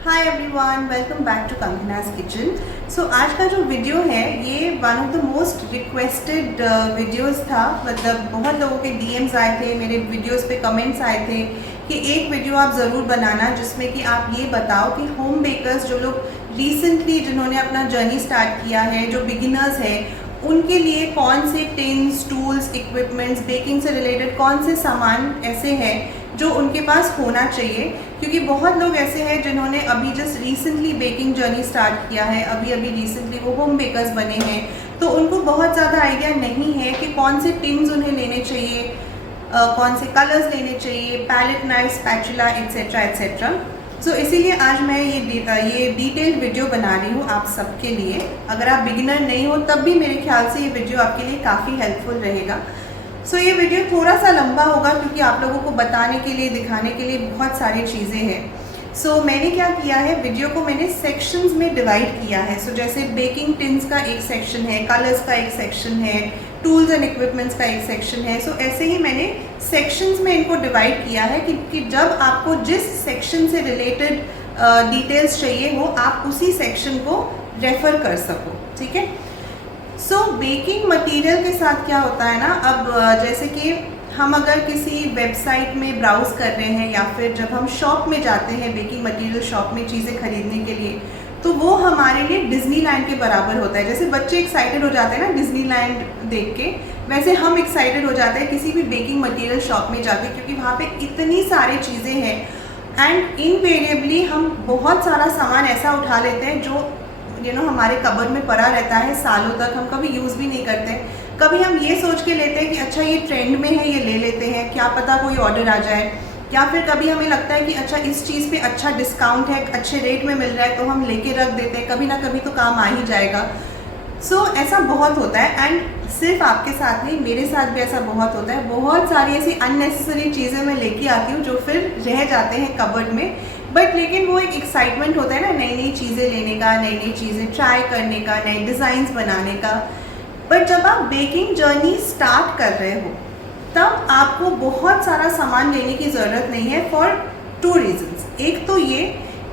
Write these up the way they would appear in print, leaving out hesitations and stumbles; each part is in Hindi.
Hi everyone, welcome back to Kangana's kitchen. So आज का जो वीडियो है ये one of the most requested videos था। मतलब बहुत लोगों के डीएम्स आए थे, मेरे वीडियोस पे कमेंट्स आए थे कि एक वीडियो आप ज़रूर बनाना जिसमें कि आप ये बताओ कि होम बेकर्स जो लोग रिसेंटली जिन्होंने अपना जर्नी स्टार्ट किया है, जो बिगिनर्स हैं, उनके लिए कौन से टिन्स, टूल्स, इक्विपमेंट्स, बेकिंग से रिलेटेड कौन से सामान ऐसे हैं जो उनके पास होना चाहिए। क्योंकि बहुत लोग ऐसे हैं जिन्होंने अभी just recently baking journey start किया है, अभी रिसेंटली वो होम बेकर्स बने हैं, तो उनको बहुत ज़्यादा आइडिया नहीं है कि कौन से टिन्स उन्हें लेने चाहिए, कौन से कलर्स लेने चाहिए, palette knife, spatula etcetera etcetera. So इसीलिए आज मैं ये डिटेल्ड वीडियो बना रही हूँ आप सबके लिए। अगर आप बिगिनर नहीं हो तब भी मेरे ख्याल से ये वीडियो आपके लिए काफ़ी हेल्पफुल रहेगा। सो ये वीडियो थोड़ा सा लंबा होगा क्योंकि आप लोगों को बताने के लिए, दिखाने के लिए बहुत सारी चीज़ें हैं। सो मैंने क्या किया है, वीडियो को मैंने सेक्शंस में डिवाइड किया है। सो जैसे बेकिंग टिन्स का एक सेक्शन है, कलर्स का एक सेक्शन है, टूल्स एंड इक्विपमेंट्स का एक सेक्शन है। सो ऐसे ही मैंने सेक्शंस में इनको डिवाइड किया है कि जब आपको जिस सेक्शन से रिलेटेड डिटेल्स चाहिए हो आप उसी सेक्शन को रेफ़र कर सको, ठीक है। सो बेकिंग मटेरियल के साथ क्या होता है ना, अब जैसे कि हम अगर किसी वेबसाइट में ब्राउज़ कर रहे हैं या फिर जब हम शॉप में जाते हैं, बेकिंग मटेरियल शॉप में चीज़ें खरीदने के लिए, तो वो हमारे लिए डिज्नीलैंड के बराबर होता है। जैसे बच्चे एक्साइटेड हो जाते हैं ना डिज्नीलैंड देख के, वैसे हम एक्साइटेड हो जाते हैं किसी भी बेकिंग मटेरियल शॉप में जाके, क्योंकि वहाँ पे इतनी सारी चीज़ें हैं एंड इनवेरिएबली हम बहुत सारा सामान ऐसा उठा लेते हैं जो हमारे कबर्ड में पड़ा रहता है सालों तक, हम कभी यूज़ भी नहीं करते। कभी हम ये सोच के लेते हैं कि अच्छा ये ट्रेंड में है, ये ले लेते हैं, क्या पता कोई ऑर्डर आ जाए। या फिर कभी हमें लगता है कि अच्छा इस चीज़ पे अच्छा डिस्काउंट है, अच्छे रेट में मिल रहा है, तो हम लेके रख देते हैं, कभी ना कभी तो काम आ ही जाएगा। सो ऐसा बहुत होता है एंड सिर्फ आपके साथ नहीं, मेरे साथ भी ऐसा बहुत होता है। बहुत सारी ऐसी अननेसेसरी चीज़ें मैं लेके आती हूँ जो फिर रह जाते हैं कबर्ड में, बट लेकिन वो एक एक्साइटमेंट होता है ना नई नई चीज़ें लेने का, नई नई चीज़ें ट्राई करने का, नए डिज़ाइंस बनाने का। बट जब आप बेकिंग जर्नी स्टार्ट कर रहे हो तब आपको बहुत सारा सामान लेने की ज़रूरत नहीं है, फॉर 2 रीज़न्स। एक तो ये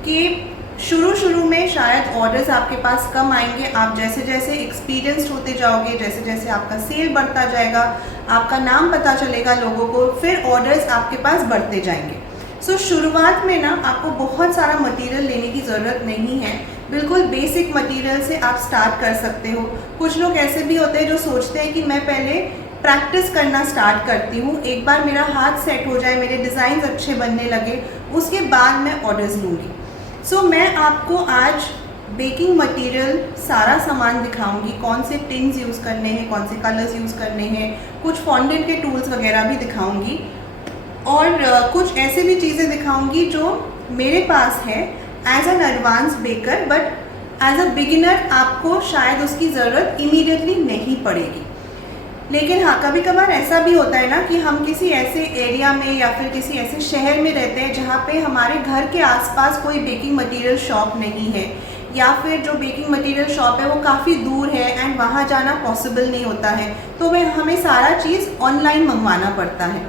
कि शुरू में शायद ऑर्डर्स आपके पास कम आएंगे, आप जैसे जैसे एक्सपीरियंस्ड होते जाओगे, जैसे जैसे आपका सेल बढ़ता जाएगा, आपका नाम पता चलेगा लोगों को, फिर ऑर्डर्स आपके पास बढ़ते जाएंगे। सो शुरुआत में ना आपको बहुत सारा मटेरियल लेने की ज़रूरत नहीं है, बिल्कुल बेसिक मटेरियल से आप स्टार्ट कर सकते हो। कुछ लोग ऐसे भी होते हैं जो सोचते हैं कि मैं पहले प्रैक्टिस करना स्टार्ट करती हूँ, एक बार मेरा हाथ सेट हो जाए, मेरे डिज़ाइन अच्छे बनने लगे, उसके बाद मैं ऑर्डर्स लूँगी। सो मैं आपको आज बेकिंग मटेरियल सारा सामान दिखाऊंगी, कौन से टिन्स यूज़ करने हैं, कौन से कलर्स यूज़ करने हैं, कुछ फॉन्डेंट के टूल्स वगैरह भी दिखाऊंगी और कुछ ऐसे भी चीज़ें दिखाऊंगी जो मेरे पास है as an advance baker, but as a beginner आपको शायद उसकी ज़रूरत इमीडिएटली नहीं पड़ेगी। लेकिन हाँ, कभी कभार ऐसा भी होता है ना कि हम किसी ऐसे एरिया में या फिर किसी ऐसे शहर में रहते हैं जहाँ पे हमारे घर के आसपास कोई बेकिंग मटेरियल शॉप नहीं है, या फिर जो बेकिंग मटेरियल शॉप है वो काफ़ी दूर है एंड वहाँ जाना पॉसिबल नहीं होता है, तो हमें सारा चीज़ ऑनलाइन मंगवाना पड़ता है।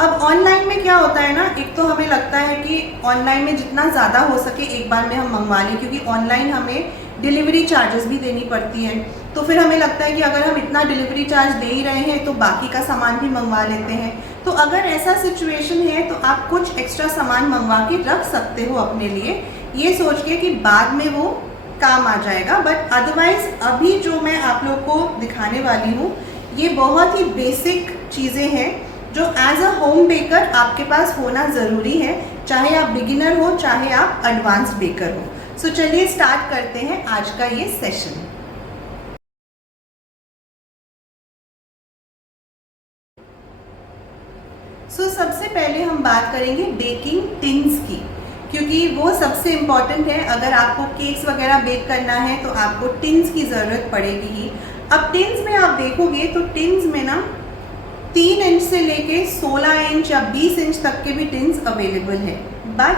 अब ऑनलाइन में क्या होता है ना, एक तो हमें लगता है कि ऑनलाइन में जितना ज़्यादा हो सके एक बार में हम मंगवा लें, क्योंकि ऑनलाइन हमें डिलीवरी चार्जेस भी देनी पड़ती है। तो फिर हमें लगता है कि अगर हम इतना डिलीवरी चार्ज दे ही रहे हैं तो बाकी का सामान भी मंगवा लेते हैं। तो अगर ऐसा सिचुएशन है तो आप कुछ एक्स्ट्रा सामान मंगवा के रख सकते हो अपने लिए, ये सोच के कि बाद में वो काम आ जाएगा। बट अदरवाइज़ अभी जो मैं आप लोग को दिखाने वाली हूँ ये बहुत ही बेसिक चीज़ें हैं जो एज अ होम बेकर आपके पास होना ज़रूरी है, चाहे आप बिगिनर हो चाहे आप एडवांस बेकर हो। सो चलिए स्टार्ट करते हैं आज का ये सेशन। सो सबसे पहले हम बात करेंगे बेकिंग टिन्स की, क्योंकि वो सबसे इम्पॉर्टेंट है। अगर आपको केक्स वगैरह बेक करना है तो आपको टिन्स की ज़रूरत पड़ेगी ही। अब टिन्स में आप देखोगे तो टिन्स में ना 3 इंच से लेके 16 इंच या 20 इंच तक के भी टिन्स अवेलेबल है। बट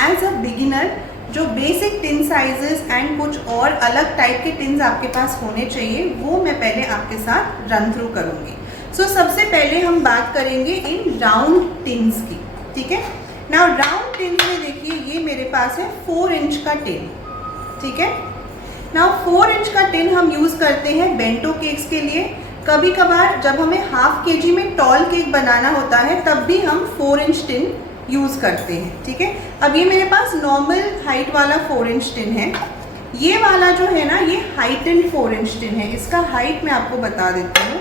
एज अ बिगिनर जो बेसिक टिन साइजेस एंड कुछ और अलग टाइप के टिन्स आपके पास होने चाहिए वो मैं पहले आपके साथ रन थ्रू करूँगी। सो सबसे पहले हम बात करेंगे इन राउंड टिन्स की, ठीक है। नाउ राउंड टिन्स में देखिए ये मेरे पास पास है 4 इंच का टिन, ठीक है। नाउ 4 इंच का टिन हम यूज़ करते हैं बेंटो केक्स के लिए। कभी कभार जब हमें हाफ केजी में टॉल केक बनाना होता है तब भी हम 4 इंच टिन यूज़ करते हैं, ठीक है। अब ये मेरे पास नॉर्मल हाइट वाला 4 इंच टिन है। ये वाला जो है ना, ये हाइटेंड 4 इंच टिन है। इसका हाइट मैं आपको बता देती हूँ।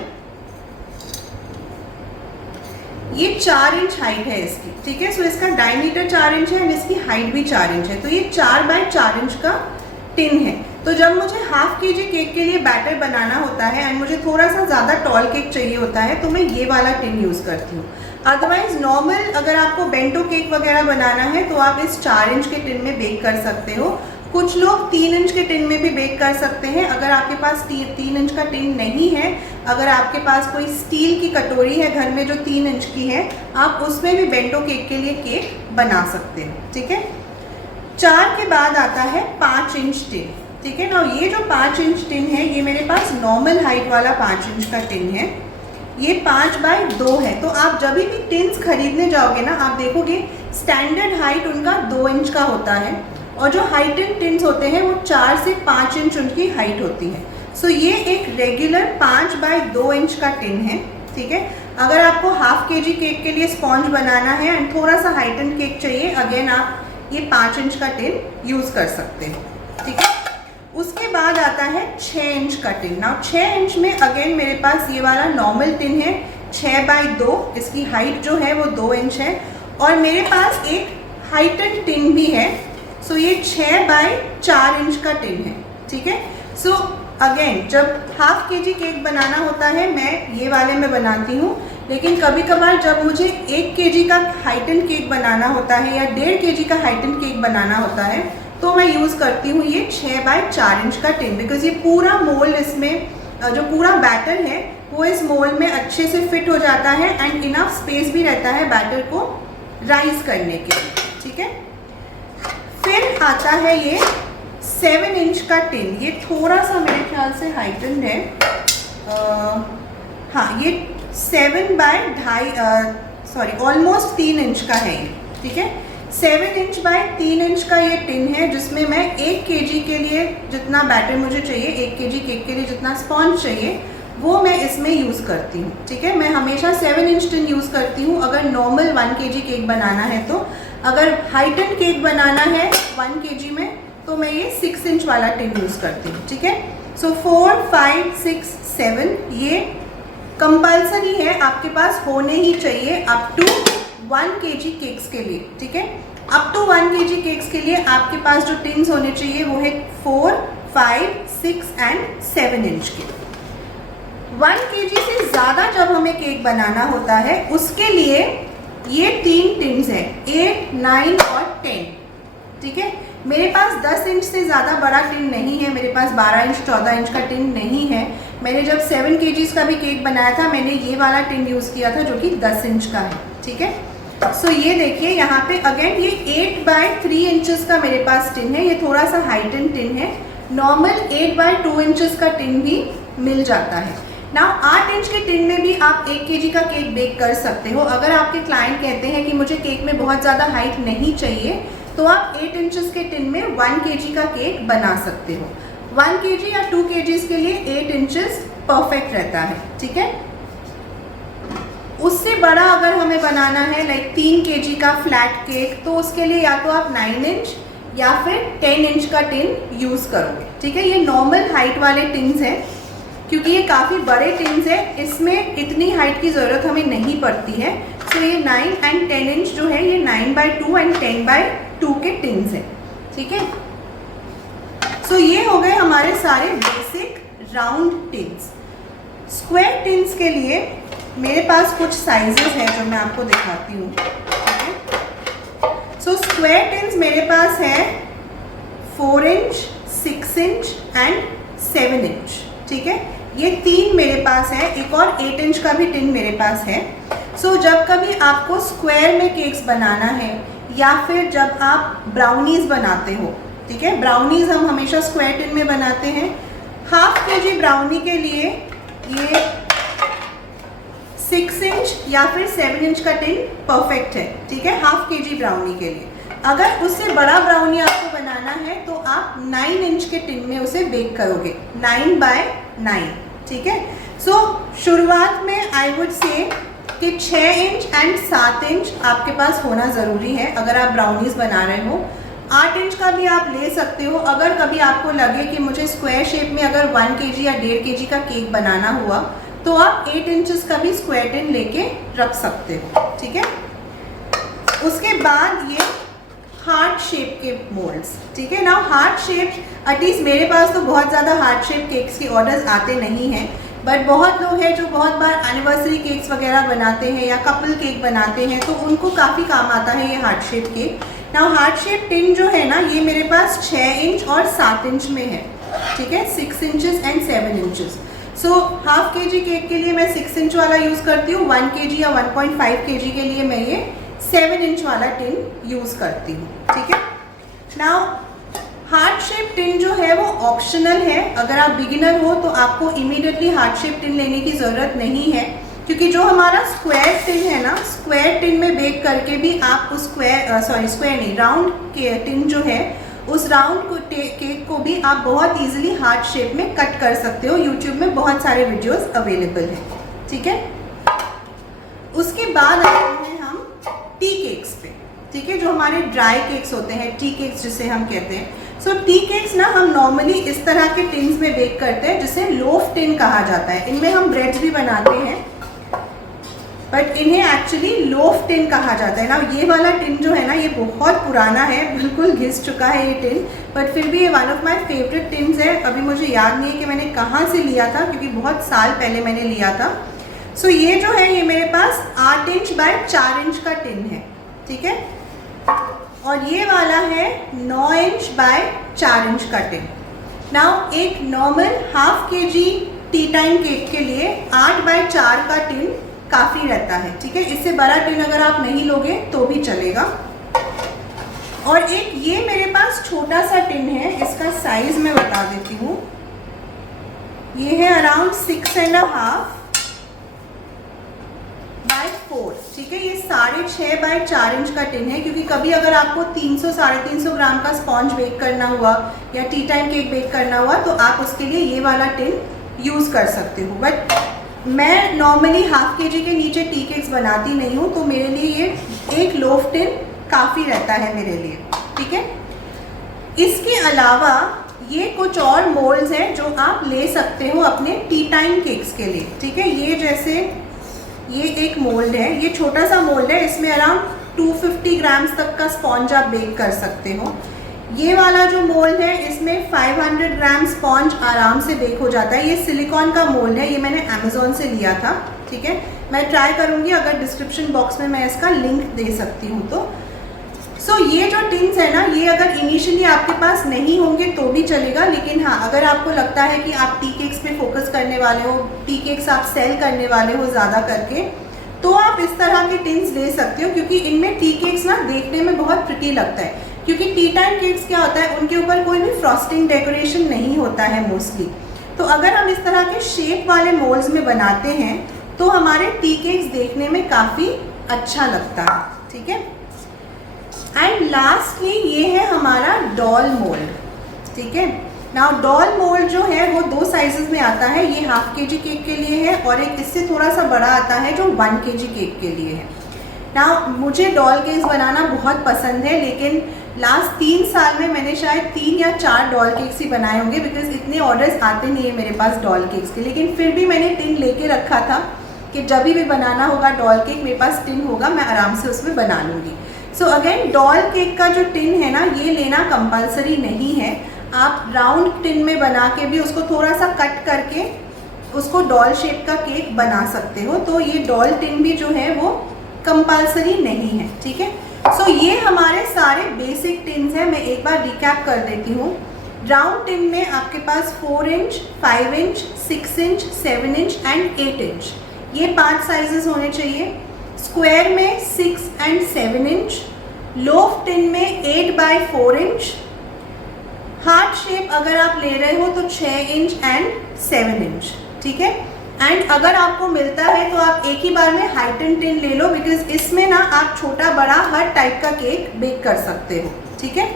ये 4 इंच हाइट है इसकी, ठीक है। सो इसका डायमीटर 4 इंच है और इसकी हाइट भी 4 इंच है। तो ये 4 बाय 4 इंच का टिन है। तो जब मुझे हाफ केजी केक के लिए बैटर बनाना होता है एंड मुझे थोड़ा सा ज़्यादा टॉल केक चाहिए होता है तो मैं ये वाला टिन यूज़ करती हूँ। अदरवाइज नॉर्मल अगर आपको बेंटो केक वगैरह बनाना है तो आप इस 4 इंच के टिन में बेक कर सकते हो। कुछ लोग 3 इंच के टिन में भी बेक कर सकते हैं। अगर आपके पास 3 इंच का टिन नहीं है, अगर आपके पास कोई स्टील की कटोरी है घर में जो 3 इंच की है, आप उसमें भी बेंटो केक के लिए केक बना सकते हो, ठीक है। 4 के बाद आता है 5 इंच टिन, ठीक है ना। ये जो 5 इंच टिन है ये मेरे पास नॉर्मल हाइट वाला 5 इंच का टिन है। ये 5 बाय 2 है। तो आप जब भी टिन्स खरीदने जाओगे ना, आप देखोगे स्टैंडर्ड हाइट उनका 2 इंच का होता है और जो हाइटेंड टिन्स होते हैं वो 4 से 5 इंच उनकी हाइट होती है। सो ये एक रेगुलर 5 बाय 2 इंच का टिन है, ठीक है। अगर आपको हाफ केजी केक के लिए स्पॉन्ज बनाना है एंड थोड़ा सा हाइटेंड केक चाहिए, अगेन आप ये 5 इंच का टिन यूज़ कर सकते हैं, ठीक है। उसके बाद आता है 6 इंच का टिन। नाउ 6 इंच में अगेन मेरे पास ये वाला नॉर्मल टिन है 6 बाय 2। इसकी हाइट जो है वो 2 इंच है और मेरे पास एक हाइटेंड टिन भी है। सो ये 6 बाय 4 इंच का टिन है, ठीक है। सो अगेन जब हाफ केजी केक बनाना होता है मैं ये वाले में बनाती हूँ, लेकिन कभी कभार जब मुझे 1 केजी का हाइटेंड केक बनाना होता है या 1.5 केजी का हाइटेंड केक बनाना होता है तो मैं यूज़ करती हूँ ये 6 बाय 4 इंच का टिन। बिकॉज ये पूरा मोल्ड, इसमें जो पूरा बैटर है वो इस मोल्ड में अच्छे से फिट हो जाता है एंड इनफ स्पेस भी रहता है बैटर को राइज करने के लिए, ठीक है। फिर आता है ये 7 इंच का टिन। ये थोड़ा सा मेरे ख्याल से हाइटेंड है। हाँ, ये 7 बाय 2.5 ऑलमोस्ट 3 इंच का है ये, ठीक है। 7 इंच बाय 3 इंच का ये टिन है जिसमें मैं 1 केजी के लिए जितना बैटर मुझे चाहिए, 1 केजी केक के लिए जितना स्पॉन्ज चाहिए वो मैं इसमें यूज़ करती हूँ, ठीक है। मैं हमेशा 7 इंच टिन यूज़ करती हूँ अगर नॉर्मल 1 केजी केक बनाना है तो। अगर हाइटेंड केक बनाना है 1 केजी में तो मैं ये 6 इंच वाला टिन यूज़ करती हूँ, ठीक है। सो 4, 5, 6, 7 ये कंपल्सरी है, आपके पास होने ही चाहिए अप टू 1 केजी केक्स के लिए, ठीक है। अप टू 1 केजी केक्स के लिए आपके पास जो टिन्स होने चाहिए वो है 4, 5, 6 एंड 7 इंच के। 1 केजी से ज़्यादा जब हमें केक बनाना होता है उसके लिए ये 3 टिन्स हैं, 8, 9 और 10, ठीक है। मेरे पास 10 इंच से ज़्यादा बड़ा टिन नहीं है, मेरे पास 12 इंच 14 इंच का टिन नहीं है। मैंने जब 7 केजीज़ का भी केक बनाया था मैंने ये वाला टिन यूज़ किया था जो कि 10 इंच का है, ठीक है। सो ये देखिए यहाँ पे अगेन ये 8 बाय 3 इंचज़ का मेरे पास टिन है। ये थोड़ा सा हाइटेंड टिन है। नॉर्मल 8 बाय 2 इंचज़ का टिन भी मिल जाता है। नाउ 8 इंच के टिन में भी आप 1 केजी का केक बेक कर सकते हो। अगर आपके क्लाइंट कहते हैं कि मुझे केक में बहुत ज़्यादा हाइट नहीं चाहिए तो आप 8 इंचज़ के टिन में 1 केजी का केक बना सकते हो। 1 केजी या 2 केजीज़ के लिए 8 इंचज़ परफेक्ट रहता है, ठीक है। उससे बड़ा अगर हमें बनाना है लाइक 3 केजी का फ्लैट केक तो उसके लिए या तो आप 9 इंच या फिर 10 इंच का टिन यूज़ करोगे, ठीक है। ये नॉर्मल हाइट वाले टिन्स हैं क्योंकि ये काफ़ी बड़े टिन्स हैं, इसमें इतनी हाइट की ज़रूरत हमें नहीं पड़ती है। सो ये 9 एंड 10 इंच जो है ये 9 बाय 2 एंड 10 बाय 2 के टिन्स हैं, ठीक है। सो ये हो गए हमारे सारे basic round tins. Square tins के लिए मेरे पास कुछ साइजेस हैं जो मैं आपको दिखाती हूँ, ठीक है। सो स्क्वायर टिन्स मेरे पास है 4 इंच, 6 इंच एंड 7 इंच, ठीक है। ये 3 मेरे पास है। एक और 8 इंच का भी टिन मेरे पास है। सो जब कभी आपको स्क्वायर में केक्स बनाना है या फिर जब आप ब्राउनीज़ बनाते हो, ठीक है, ब्राउनीज़ हम हमेशा स्क्वायर टिन में बनाते हैं। हाफ केजी ब्राउनी के लिए ये 6 इंच या फिर 7 इंच का टिन परफेक्ट है, ठीक है, हाफ केजी ब्राउनी के लिए। अगर उससे बड़ा ब्राउनी आपको बनाना है तो आप 9 इंच के टिन में उसे बेक करोगे, 9 बाय 9, ठीक है। सो शुरुआत में आई वुड से कि 6 इंच एंड 7 इंच आपके पास होना ज़रूरी है अगर आप ब्राउनीज बना रहे हो। 8 इंच का भी आप ले सकते हो अगर कभी आपको लगे कि मुझे स्क्वायर शेप में अगर 1 kg या 1.5 kg का केक बनाना हुआ तो आप 8 इंचेस का भी स्क्वायर टिन लेके रख सकते हो, ठीक है। उसके बाद ये हार्ट शेप के मोल्ड्स, ठीक है ना। हार्ट शेप एटलीस्ट मेरे पास तो बहुत ज़्यादा हार्ट शेप केक्स के ऑर्डर्स आते नहीं हैं, बट बहुत लोग हैं जो बहुत बार एनिवर्सरी केक्स वगैरह बनाते हैं या कपल केक बनाते हैं तो उनको काफ़ी काम आता है ये heart shape cake. Now heart shape tin जो है ना ये मेरे पास 6 इंच और 7 इंच में है, ठीक है, 6 inches and 7 inches. So half kg cake के लिए मैं 6 इंच वाला यूज़ करती हूँ, 1 kg या 1.5 kg के लिए मैं ये 7 इंच वाला टिन यूज़ करती हूँ, ठीक है। नाउ हार्ट शेप टिन जो है वो ऑप्शनल है, अगर आप बिगिनर हो तो आपको इमीडिएटली हार्ट शेप टिन लेने की ज़रूरत नहीं है, क्योंकि जो हमारा स्क्वायर टिन है ना, स्क्वायर टिन में बेक करके भी आप उस स्क्वायर नहीं, राउंड के टिन जो है उस राउंड को केक को भी आप बहुत इजीली हार्ट शेप में कट कर सकते हो। यूट्यूब में बहुत सारे वीडियोस अवेलेबल हैं, ठीक है। उसके बाद आते हैं हम टी केक्स पे, ठीक है, जो हमारे ड्राई केक्स होते हैं, टी केक्स जिसे हम कहते हैं। सो टी केक्स ना हम नॉर्मली इस तरह के टिन्स में बेक करते हैं जिसे लोफ टिन कहा जाता है। इनमें हम ब्रेड्स भी बनाते हैं बट इन्हें एक्चुअली लोफ टिन कहा जाता है ना। ये वाला टिन जो है ना ये बहुत पुराना है, बिल्कुल घिस चुका है ये टिन, बट फिर भी ये one of my favourite tins है। अभी मुझे याद नहीं है कि मैंने कहाँ से लिया था क्योंकि बहुत साल पहले मैंने लिया था। सो ये जो है ये मेरे पास 8 इंच बाय 4 इंच का टिन है, ठीक है, और ये वाला है 9 इंच बाय 4 इंच का टिन। नाउ एक normal half kg T time cake के लिए 8 बाय 4 का टिन काफ़ी रहता है, ठीक है। इससे बड़ा टिन अगर आप नहीं लोगे तो भी चलेगा। और एक ये मेरे पास छोटा सा टिन है, इसका साइज मैं बता देती हूँ, ये है अराउंड 6.5 बाय 4, ठीक है। ये 6.5 बाय 4 इंच का टिन है, क्योंकि कभी अगर आपको 300-350 ग्राम का स्पॉन्ज बेक करना हुआ या टी टाइम केक बेक करना हुआ तो आप उसके लिए ये वाला टिन यूज़ कर सकते हो। बट मैं नॉर्मली हाफ kg के नीचे टी केक्स बनाती नहीं हूँ, तो मेरे लिए ये एक लोफ टिन काफ़ी रहता है मेरे लिए, ठीक है। इसके अलावा ये कुछ और मोल्ड्स हैं जो आप ले सकते हो अपने टी टाइम केक्स के लिए, ठीक है। ये जैसे ये एक मोल्ड है, ये छोटा सा मोल्ड है, इसमें अराउंड 250 ग्राम्स तक का स्पॉन्ज आप बेक कर सकते हो। ये वाला जो मोल्ड है इसमें 500 ग्राम स्पॉन्ज आराम से बेक हो जाता है। ये सिलिकॉन का मोल्ड है, ये मैंने अमेज़ॉन से लिया था, ठीक है। मैं ट्राई करूँगी, अगर डिस्क्रिप्शन बॉक्स में मैं इसका लिंक दे सकती हूँ तो। सो ये जो टिन्स है ना, ये अगर इनिशियली आपके पास नहीं होंगे तो भी चलेगा, लेकिन हाँ अगर आपको लगता है कि आप टी केक्स पे फोकस करने वाले हो, टी केक्स आप सेल करने वाले हो ज़्यादा करके, तो आप इस तरह के टिन्स ले सकते हो, क्योंकि इनमें टी केक्स ना देखने में बहुत प्रिटी लगता है। क्योंकि टी टाइम केक्स क्या होता है, उनके ऊपर कोई भी फ्रॉस्टिंग डेकोरेशन नहीं होता है मोस्टली। तो अगर हम इस तरह के शेप वाले मोल्ड्स में बनाते हैं तो हमारे टी केक्स देखने में काफ़ी अच्छा लगता है, ठीक है। एंड लास्टली ये है हमारा डॉल मोल्ड, ठीक है। नाउ डॉल मोल्ड जो है वो 2 साइजेस में आता है, ये हाफ kg केक के लिए है और एक इससे थोड़ा सा बड़ा आता है जो 1 kg केक के लिए है। नाउ मुझे डॉल केक्स बनाना बहुत पसंद है, लेकिन लास्ट 3 साल में मैंने शायद 3 या 4 डॉल केक्स ही बनाए होंगे, बिकॉज इतने ऑर्डर्स आते नहीं है मेरे पास डॉल केक्स के। लेकिन फिर भी मैंने टिन लेके रखा था कि जब भी बनाना होगा डॉल केक, मेरे पास टिन होगा, मैं आराम से उसमें बना लूँगी। सो अगेन डॉल केक का जो टिन है ना, ये लेना कंपलसरी नहीं है। आप राउंड टिन में बना के भी उसको थोड़ा सा कट करके उसको डॉल शेप का केक बना सकते हो। तो ये डॉल टिन भी जो है वो कंपलसरी नहीं है, ठीक है। सो ये हमारे सारे बेसिक टिन्स हैं। मैं एक बार रिकैप कर देती हूँ। राउंड टिन में आपके पास 4 inch, 5 inch, 6 inch, 7 inch and 8 inch, ये 5 साइजेस होने चाहिए। स्क्वायर में 6 एंड 7 इंच, लोफ टिन में 8 बाय 4 इंच, हार्ट शेप अगर आप ले रहे हो तो 6 इंच एंड 7 इंच, ठीक है। एंड अगर आपको मिलता है तो आप एक ही बार में हाइटन टिन ले लो, बिकॉज इसमें ना आप छोटा बड़ा हर टाइप का केक बेक कर सकते हो, ठीक है।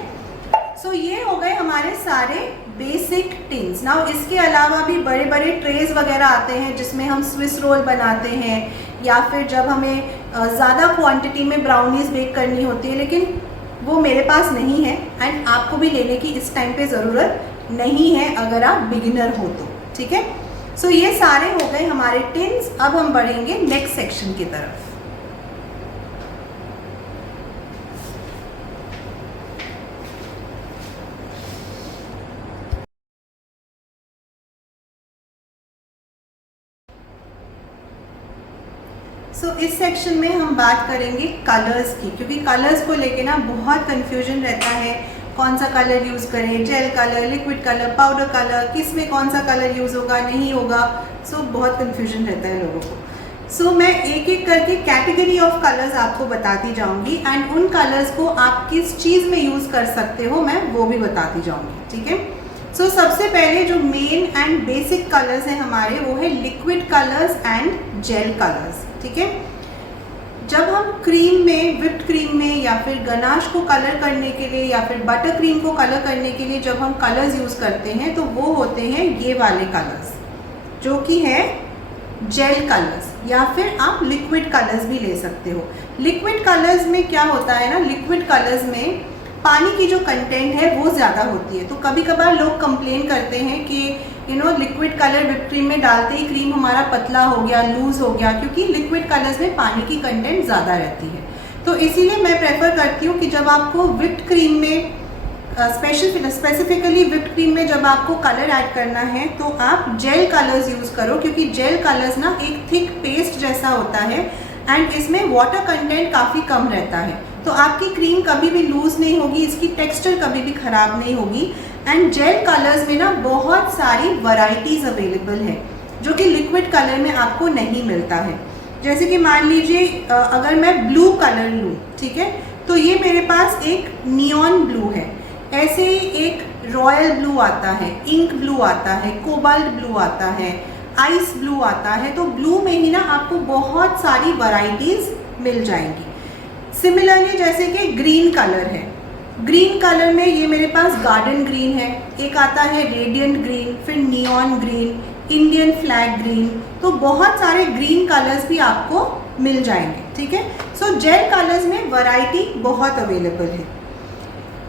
सो ये हो गए हमारे सारे बेसिक टिन्स। नाउ इसके अलावा भी बड़े बड़े ट्रेज वगैरह आते हैं जिसमें हम स्विस रोल बनाते हैं, या फिर जब हमें ज़्यादा क्वांटिटी में ब्राउनीज बेक करनी होती है, लेकिन वो मेरे पास नहीं है एंड आपको भी लेने की इस टाइम पे ज़रूरत नहीं है अगर आप बिगिनर हो तो, ठीक है। सो ये सारे हो गए हमारे टिन्स। अब हम बढ़ेंगे नेक्स्ट सेक्शन की तरफ। इस सेक्शन में हम बात करेंगे कलर्स की, क्योंकि कलर्स को लेके ना बहुत कंफ्यूजन रहता है, कौन सा कलर यूज़ करें, jail colour, liquid colour, powder colour, किस में कौन सा कलर यूज़ होगा नहीं होगा। बहुत कंफ्यूजन रहता है लोगों को। मैं एक एक करके कैटेगरी ऑफ कलर्स आपको बताती जाऊंगी एंड उन कलर्स को आप किस चीज़ में यूज़ कर सकते हो मैं वो भी बताती जाऊंगी, ठीक है। सबसे पहले जो मेन एंड बेसिक कलर्स हैं हमारे, वो है liquid colours and gel colours, ठीक है। जब हम क्रीम में, विप्ड क्रीम में या फिर गनाश को कलर करने के लिए या फिर बटर क्रीम को कलर करने के लिए जब हम कलर्स यूज़ करते हैं तो वो होते हैं ये वाले कलर्स, जो कि है जेल कलर्स, या फिर आप लिक्विड कलर्स भी ले सकते हो। लिक्विड कलर्स में क्या होता है ना, लिक्विड कलर्स में पानी की जो कंटेंट है वो ज़्यादा होती है। तो कभी कभार लोग कंप्लेन करते हैं कि लिक्विड कलर विप क्रीम में डालते ही क्रीम हमारा पतला हो गया, लूज हो गया, क्योंकि लिक्विड कलर्स में पानी की कंटेंट ज़्यादा रहती है। तो इसीलिए मैं प्रेफर करती हूँ कि जब आपको विप्ड क्रीम में स्पेसिफिकली विप्ड क्रीम में जब आपको कलर ऐड करना है तो आप जेल कलर्स यूज़ करो, क्योंकि जेल कलर्स ना एक थिक पेस्ट जैसा होता है एंड इसमें वाटर कंटेंट काफ़ी कम रहता है। तो आपकी क्रीम कभी भी लूज़ नहीं होगी, इसकी टेक्सचर कभी भी ख़राब नहीं होगी। एंड जेल कलर्स में ना बहुत सारी वैरायटीज़ अवेलेबल है जो कि लिक्विड कलर में आपको नहीं मिलता है। जैसे कि मान लीजिए अगर मैं ब्लू कलर लूँ, ठीक है, तो ये मेरे पास एक नियॉन ब्लू है, ऐसे ही एक रॉयल ब्लू आता है, इंक ब्लू आता है, कोबाल्ट ब्लू आता है, आइस ब्लू आता है। तो ब्लू में ही ना आपको बहुत सारी वैरायटीज़ मिल जाएंगी। सिमिलरली जैसे कि ग्रीन कलर है, ग्रीन कलर में ये मेरे पास गार्डन ग्रीन है, एक आता है रेडियंट ग्रीन, फिर neon green, Indian flag green. तो बहुत सारे ग्रीन कलर्स भी आपको मिल जाएंगे, ठीक है। जेल कलर्स में वैरायटी बहुत अवेलेबल है।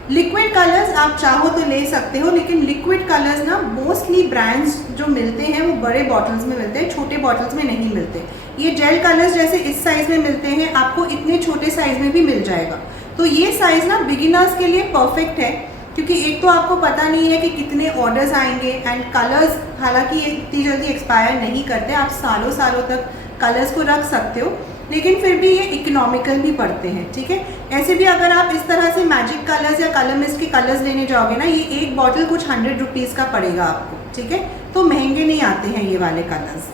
लिक्विड कलर्स आप चाहो तो ले सकते हो, लेकिन लिक्विड कलर्स ना मोस्टली ब्रांड्स जो मिलते हैं वो बड़े बॉटल्स में मिलते हैं, छोटे बॉटल्स में नहीं मिलते। ये जेल कलर्स जैसे इस साइज़ में मिलते हैं, आपको इतने छोटे साइज़ में भी मिल जाएगा। तो ये साइज़ ना बिगिनर्स के लिए परफेक्ट है, क्योंकि एक तो आपको पता नहीं है कि कितने ऑर्डर्स आएंगे एंड कलर्स हालांकि इतनी जल्दी एक्सपायर नहीं करते, आप सालों सालों तक कलर्स को रख सकते हो, लेकिन फिर भी ये इकोनॉमिकल भी पड़ते हैं, ठीक है। ऐसे भी अगर आप इस तरह से मैजिक कलर्स या कलर मिस्ट के कलर्स लेने जाओगे ना, ये एक बॉटल कुछ 100 रुपीज़ का पड़ेगा आपको, ठीक है। तो महंगे नहीं आते हैं ये वाले कलर्स।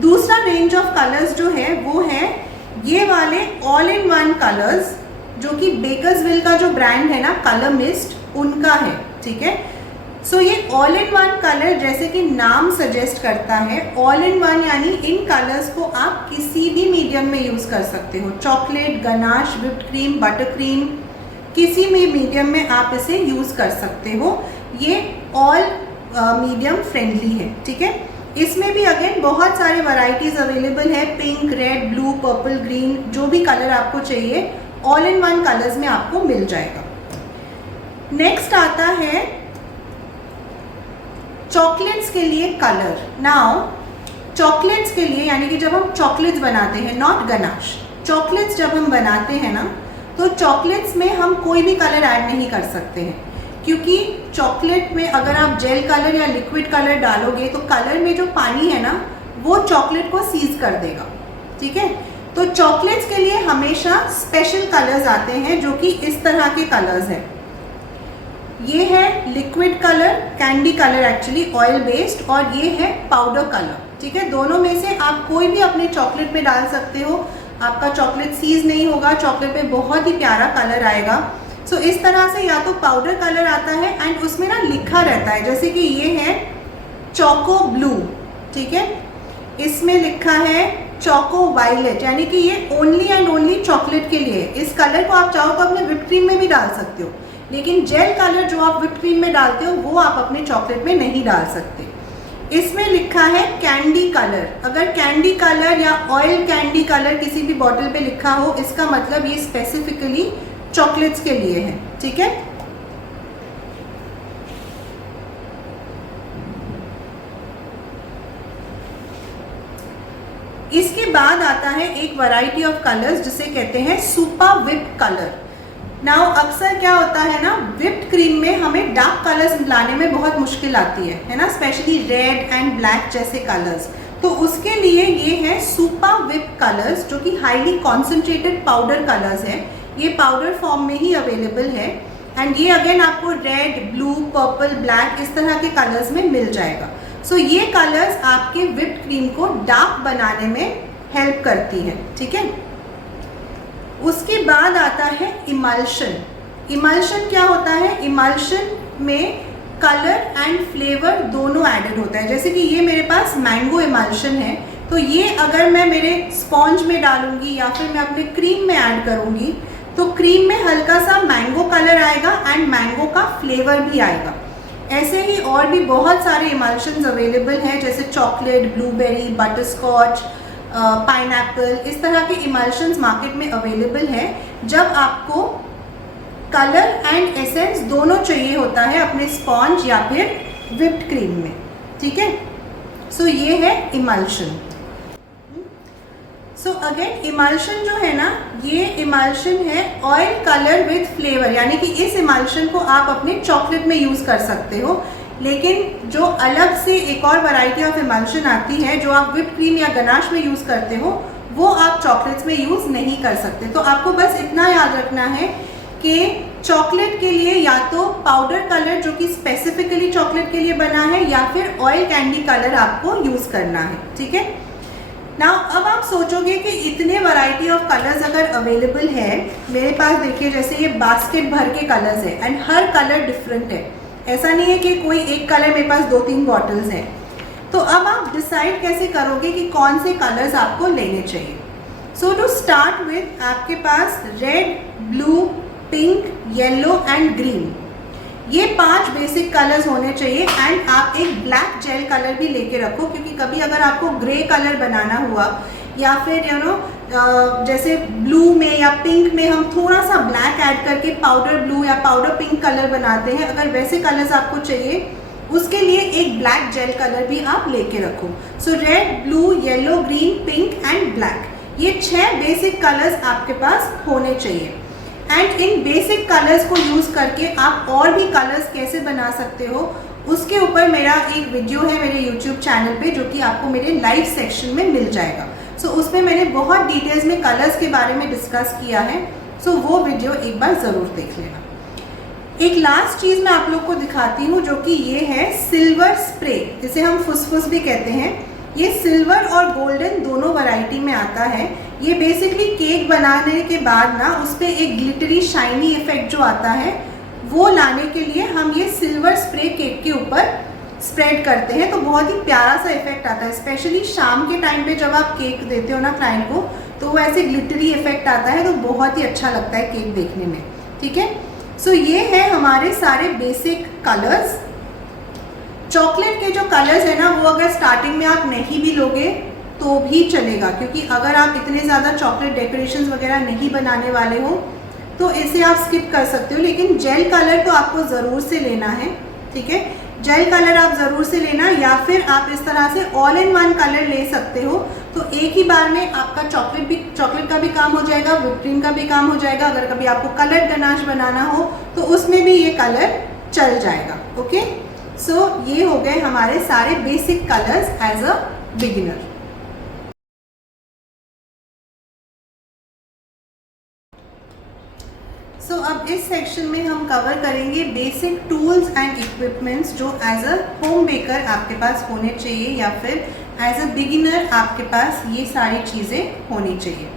दूसरा रेंज ऑफ कलर्स जो है वो है ये वाले ऑल इन वन कलर्स, जो कि बेकर्सविल का जो ब्रांड है ना कलर मिस्ट, उनका है, ठीक है। ये ऑल इन वन कलर जैसे कि नाम सजेस्ट करता है, ऑल इन वन यानी इन कलर्स को आप किसी भी मीडियम में यूज़ कर सकते हो। Chocolate, ganache, whipped cream, butter cream, किसी भी मीडियम में आप इसे यूज़ कर सकते हो। ये ऑल मीडियम फ्रेंडली है, ठीक है। इसमें भी अगेन बहुत सारे वैरायटीज़ अवेलेबल है, pink, red, blue, purple, green, जो भी कलर आपको चाहिए ऑल इन वन कलर्स में आपको मिल जाएगा। नेक्स्ट आता है चॉकलेट्स के लिए कलर। नाउ चॉकलेट्स के लिए यानी कि जब हम चॉकलेट्स बनाते हैं, नॉट गनाश, चॉकलेट्स जब हम बनाते हैं ना, तो चॉकलेट्स में हम कोई भी कलर ऐड नहीं कर सकते हैं, क्योंकि चॉकलेट में अगर आप जेल कलर या लिक्विड कलर डालोगे तो कलर में जो पानी है ना वो चॉकलेट को सीज कर देगा, ठीक है। तो चॉकलेट्स के लिए हमेशा स्पेशल कलर्स आते हैं जो कि इस तरह के कलर्स हैं। ये है liquid colour, candy colour actually oil based, और ये है पाउडर कलर, ठीक है। दोनों में से आप कोई भी अपने चॉकलेट में डाल सकते हो, आपका चॉकलेट सीज नहीं होगा, चॉकलेट पे बहुत ही प्यारा कलर आएगा। इस तरह से या तो पाउडर कलर आता है एंड उसमें ना लिखा रहता है, जैसे कि ये है चोको ब्लू, ठीक है। इसमें लिखा है चोको वायलेट, यानी कि ये ओनली एंड ओनली चॉकलेट के लिए। इस कलर को आप चाहो तो अपने व्हिप क्रीम में भी डाल सकते हो, लेकिन जेल कलर जो आप व्हिप क्रीम में डालते हो वो आप अपने चॉकलेट में नहीं डाल सकते। इसमें लिखा है कैंडी कलर। अगर कैंडी कलर या ऑयल कैंडी कलर किसी भी बॉटल पे लिखा हो, इसका मतलब ये स्पेसिफिकली चॉकलेट्स के लिए है, ठीक है। इसके बाद आता है एक वैरायटी ऑफ कलर्स जिसे कहते हैं सुपर व्हिप कलर। नाउ अक्सर क्या होता है ना, व्हिप्ड क्रीम में हमें डार्क कलर्स लाने में बहुत मुश्किल आती है ना, स्पेशली रेड एंड ब्लैक जैसे कलर्स। तो उसके लिए ये है सुपर व्हिप कलर्स, जो कि हाईली कॉन्सेंट्रेटेड पाउडर कलर्स है। ये पाउडर फॉर्म में ही अवेलेबल है एंड ये अगेन आपको रेड, ब्लू, पर्पल, ब्लैक इस तरह के कलर्स में मिल जाएगा। सो ये कलर्स आपके व्हिप्ड क्रीम को डार्क बनाने में हेल्प करती है, ठीक है। उसके बाद आता है इमल्शन। इमल्शन क्या होता है? इमल्शन में कलर एंड फ्लेवर दोनों एडेड होता है। जैसे कि ये मेरे पास मैंगो इमल्शन है, तो ये अगर मैं मेरे स्पॉन्ज में डालूंगी या फिर मैं अपने क्रीम में ऐड करूंगी तो क्रीम में हल्का सा मैंगो कलर आएगा एंड मैंगो का फ्लेवर भी आएगा। ऐसे ही और भी बहुत सारे इमल्शंस अवेलेबल हैं, जैसे चॉकलेट, ब्लूबेरी, बटरस्कॉच, पाइनएप्पल, इस तरह के इमल्शंस मार्केट में अवेलेबल है। जब आपको कलर एंड एसेंस दोनों चाहिए होता है अपने स्पॉन्ज या फिर व्हिप्ड क्रीम में, ठीक है। सो ये है इमल्शन। सो अगेन इमल्शन जो है ना, ये इमल्शन है ऑयल कलर विथ फ्लेवर, यानी कि इस इमल्शन को आप अपने चॉकलेट में यूज़ कर सकते हो। लेकिन जो अलग से एक और वैरायटी ऑफ इमल्शन आती है जो आप व्हिप्ड क्रीम या गनाश में यूज़ करते हो, वो आप चॉकलेट्स में यूज़ नहीं कर सकते। तो आपको बस इतना याद रखना है कि चॉकलेट के लिए या तो पाउडर कलर जो कि स्पेसिफिकली चॉकलेट के लिए बना है, या फिर ऑयल कैंडी कलर आपको यूज़ करना है, ठीक है। नाउ अब आप सोचोगे कि इतने वैरायटी ऑफ कलर्स अगर अवेलेबल है, मेरे पास देखिए जैसे ये बास्केट भर के कलर्स है एंड हर कलर डिफरेंट है। ऐसा नहीं है कि कोई एक कलर मेरे पास 2-3 बॉटल्स हैं। तो अब आप डिसाइड कैसे करोगे कि कौन से कलर्स आपको लेने चाहिए। सो टू स्टार्ट विथ, आपके पास red, blue, pink, yellow and green, ये 5 बेसिक कलर्स होने चाहिए। एंड आप एक ब्लैक जेल कलर भी लेके रखो, क्योंकि कभी अगर आपको ग्रे कलर बनाना हुआ या फिर जैसे ब्लू में या पिंक में हम थोड़ा सा ब्लैक ऐड करके पाउडर ब्लू या पाउडर पिंक कलर बनाते हैं, अगर वैसे कलर्स आपको चाहिए उसके लिए एक ब्लैक जेल कलर भी आप लेके रखो। So red, blue, yellow, green, pink and black, ये 6 बेसिक कलर्स आपके पास होने चाहिए। एंड इन बेसिक कलर्स को यूज़ करके आप और भी कलर्स कैसे बना सकते हो, उसके ऊपर मेरा एक वीडियो है मेरे YouTube चैनल पे, जो कि आपको मेरे लाइव सेक्शन में मिल जाएगा। सो उसमें मैंने बहुत डिटेल्स में कलर्स के बारे में डिस्कस किया है। सो वो वीडियो एक बार ज़रूर देख लेना। एक लास्ट चीज़ मैं आप लोग को दिखाती हूँ, जो कि ये है सिल्वर स्प्रे, जिसे हम फुसफुस भी कहते हैं। ये सिल्वर और गोल्डन दोनों वैरायटी में आता है। ये बेसिकली केक बनाने के बाद ना उस पर एक ग्लिटरी शाइनी इफेक्ट जो आता है, वो लाने के लिए हम ये सिल्वर स्प्रे केक के ऊपर स्प्रेड करते हैं। तो बहुत ही प्यारा सा इफेक्ट आता है, स्पेशली शाम के टाइम पे जब आप केक देते हो ना क्लाइंट को, तो वो ऐसे ग्लिटरी इफेक्ट आता है, तो बहुत ही अच्छा लगता है केक देखने में, ठीक है। सो ये है हमारे सारे बेसिक कलर्स। चॉकलेट के जो कलर्स है ना, वो अगर स्टार्टिंग में आप नहीं भी लोगे तो भी चलेगा, क्योंकि अगर आप इतने ज़्यादा चॉकलेट डेकोरेशंस वगैरह नहीं बनाने वाले हो तो इसे आप स्किप कर सकते हो। लेकिन जेल कलर तो आपको ज़रूर से लेना है, ठीक है। जेल कलर आप ज़रूर से लेना, या फिर आप इस तरह से ऑल इन वन कलर ले सकते हो। तो एक ही बार में आपका चॉकलेट का भी काम हो जाएगा, व्हिप क्रीम का भी काम हो जाएगा। अगर कभी आपको कलर गनाश बनाना हो तो उसमें भी ये कलर चल जाएगा, ओके। सो ये हो गए हमारे सारे basic colours as a beginner. So अब इस सेक्शन में हम कवर करेंगे बेसिक टूल्स एंड इक्विपमेंट्स जो एज अ होम बेकर आपके पास होने चाहिए, या फिर एज अ बिगिनर आपके पास ये सारी चीज़ें होनी चाहिए।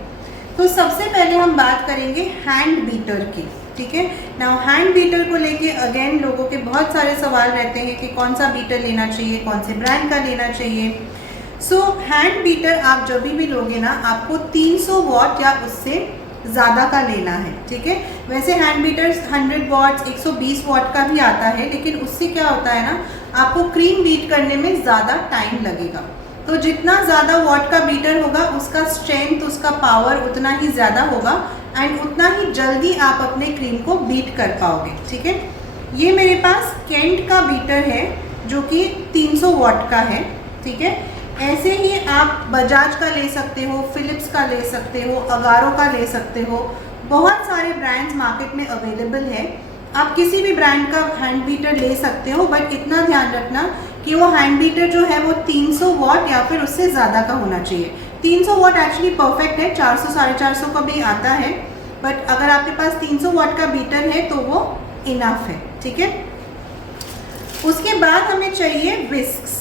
तो सबसे पहले हम बात करेंगे हैंड बीटर की, ठीक है। नाउ हैंड बीटर को लेके अगेन लोगों के बहुत सारे सवाल रहते हैं कि कौन सा बीटर लेना चाहिए, कौन से ब्रांड का लेना चाहिए। सो हैंड बीटर आप जब भी लोगे ना, आपको 300 वॉट या उससे ज़्यादा का लेना है, ठीक है। वैसे हैंड बीटर्स 100 वॉट 120 वॉट का भी आता है, लेकिन उससे क्या होता है ना, आपको क्रीम बीट करने में ज़्यादा टाइम लगेगा। तो जितना ज़्यादा वॉट का बीटर होगा उसका स्ट्रेंथ, उसका पावर उतना ही ज़्यादा होगा एंड उतना ही जल्दी आप अपने क्रीम को बीट कर पाओगे, ठीक है। ये मेरे पास केंट का बीटर है जो कि 300 वॉट का है, ठीक है। ऐसे ही आप बजाज का ले सकते हो, फिलिप्स का ले सकते हो, अगारो का ले सकते हो। बहुत सारे ब्रांड्स मार्केट में अवेलेबल है, आप किसी भी ब्रांड का हैंड बीटर ले सकते हो, बट इतना ध्यान रखना कि वो हैंड बीटर जो है वो 300 वॉट या फिर उससे ज़्यादा का होना चाहिए। 300 वॉट एक्चुअली परफेक्ट है, 400 450 का भी आता है, बट अगर आपके पास 300 वॉट का बीटर है तो वो इनफ है, ठीक है। उसके बाद हमें चाहिए विस्क्स।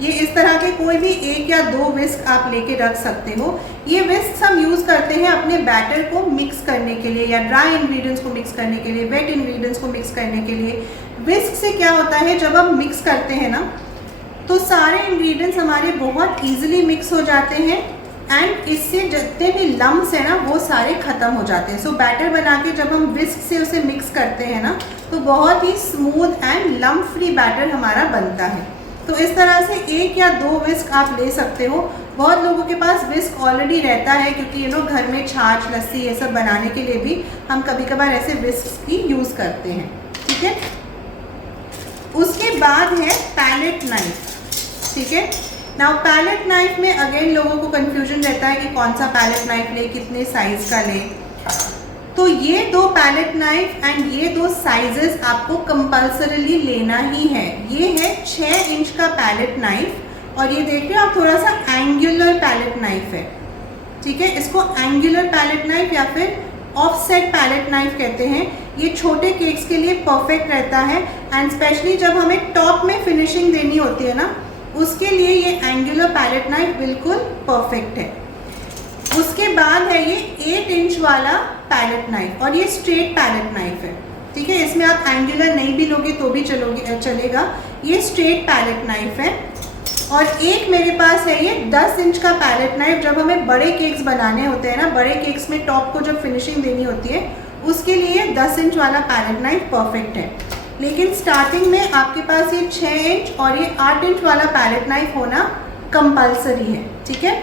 ये इस तरह के कोई भी 1 या 2 विस्क आप लेके रख सकते हो। ये विस्क हम यूज़ करते हैं अपने बैटर को मिक्स करने के लिए, या ड्राई इंग्रेडिएंट्स को मिक्स करने के लिए, वेट इंग्रेडिएंट्स को मिक्स करने के लिए। विस्क से क्या होता है, जब हम मिक्स करते हैं ना, तो सारे इंग्रेडिएंट्स हमारे बहुत ईजिली मिक्स हो जाते हैं एंड इससे जितने भी लम्स है ना वो सारे ख़त्म हो जाते हैं। सो बैटर बना के जब हम विस्क से उसे मिक्स करते हैं ना, तो बहुत ही smooth and lump free batter हमारा बनता है। तो इस तरह से 1 या 2 विस्क आप ले सकते हो। बहुत लोगों के पास विस्क ऑलरेडी रहता है, क्योंकि घर में छाछ, लस्सी ये सब बनाने के लिए भी हम कभी कभार ऐसे विस्क की यूज़ करते हैं, ठीक है। उसके बाद है पैलेट नाइफ, ठीक है। नाउ पैलेट नाइफ में अगेन लोगों को कन्फ्यूजन रहता है कि कौन सा पैलेट नाइफ ले, कितने साइज़ का ले। तो ये 2 पैलेट नाइफ एंड ये 2 साइजेस आपको कंपल्सरीली लेना ही है। ये है 6 इंच का पैलेट नाइफ और ये देख रहे हो आप, थोड़ा सा एंगुलर पैलेट नाइफ है, ठीक है। इसको एंगुलर पैलेट नाइफ या फिर ऑफसेट पैलेट नाइफ कहते हैं। ये छोटे केक्स के लिए परफेक्ट रहता है एंड स्पेशली जब हमें टॉप में फिनिशिंग देनी होती है ना, उसके लिए ये एंगुलर पैलेट नाइफ बिल्कुल परफेक्ट है। उसके बाद है ये 8 इंच वाला पैलेट नाइफ और ये स्ट्रेट पैलेट नाइफ है, ठीक है। इसमें आप एंगुलर नहीं भी लोगे तो भी चलेगा। ये स्ट्रेट पैलेट नाइफ है। और एक मेरे पास है ये 10 इंच का पैलेट नाइफ। जब हमें बड़े केक्स बनाने होते हैं ना, बड़े केक्स में टॉप को जब फिनिशिंग देनी होती है, उसके लिए 10 इंच वाला पैलेट नाइफ परफेक्ट है। लेकिन स्टार्टिंग में आपके पास ये 6 इंच और ये 8 इंच वाला पैलेट नाइफ होना कंपल्सरी है, ठीक है।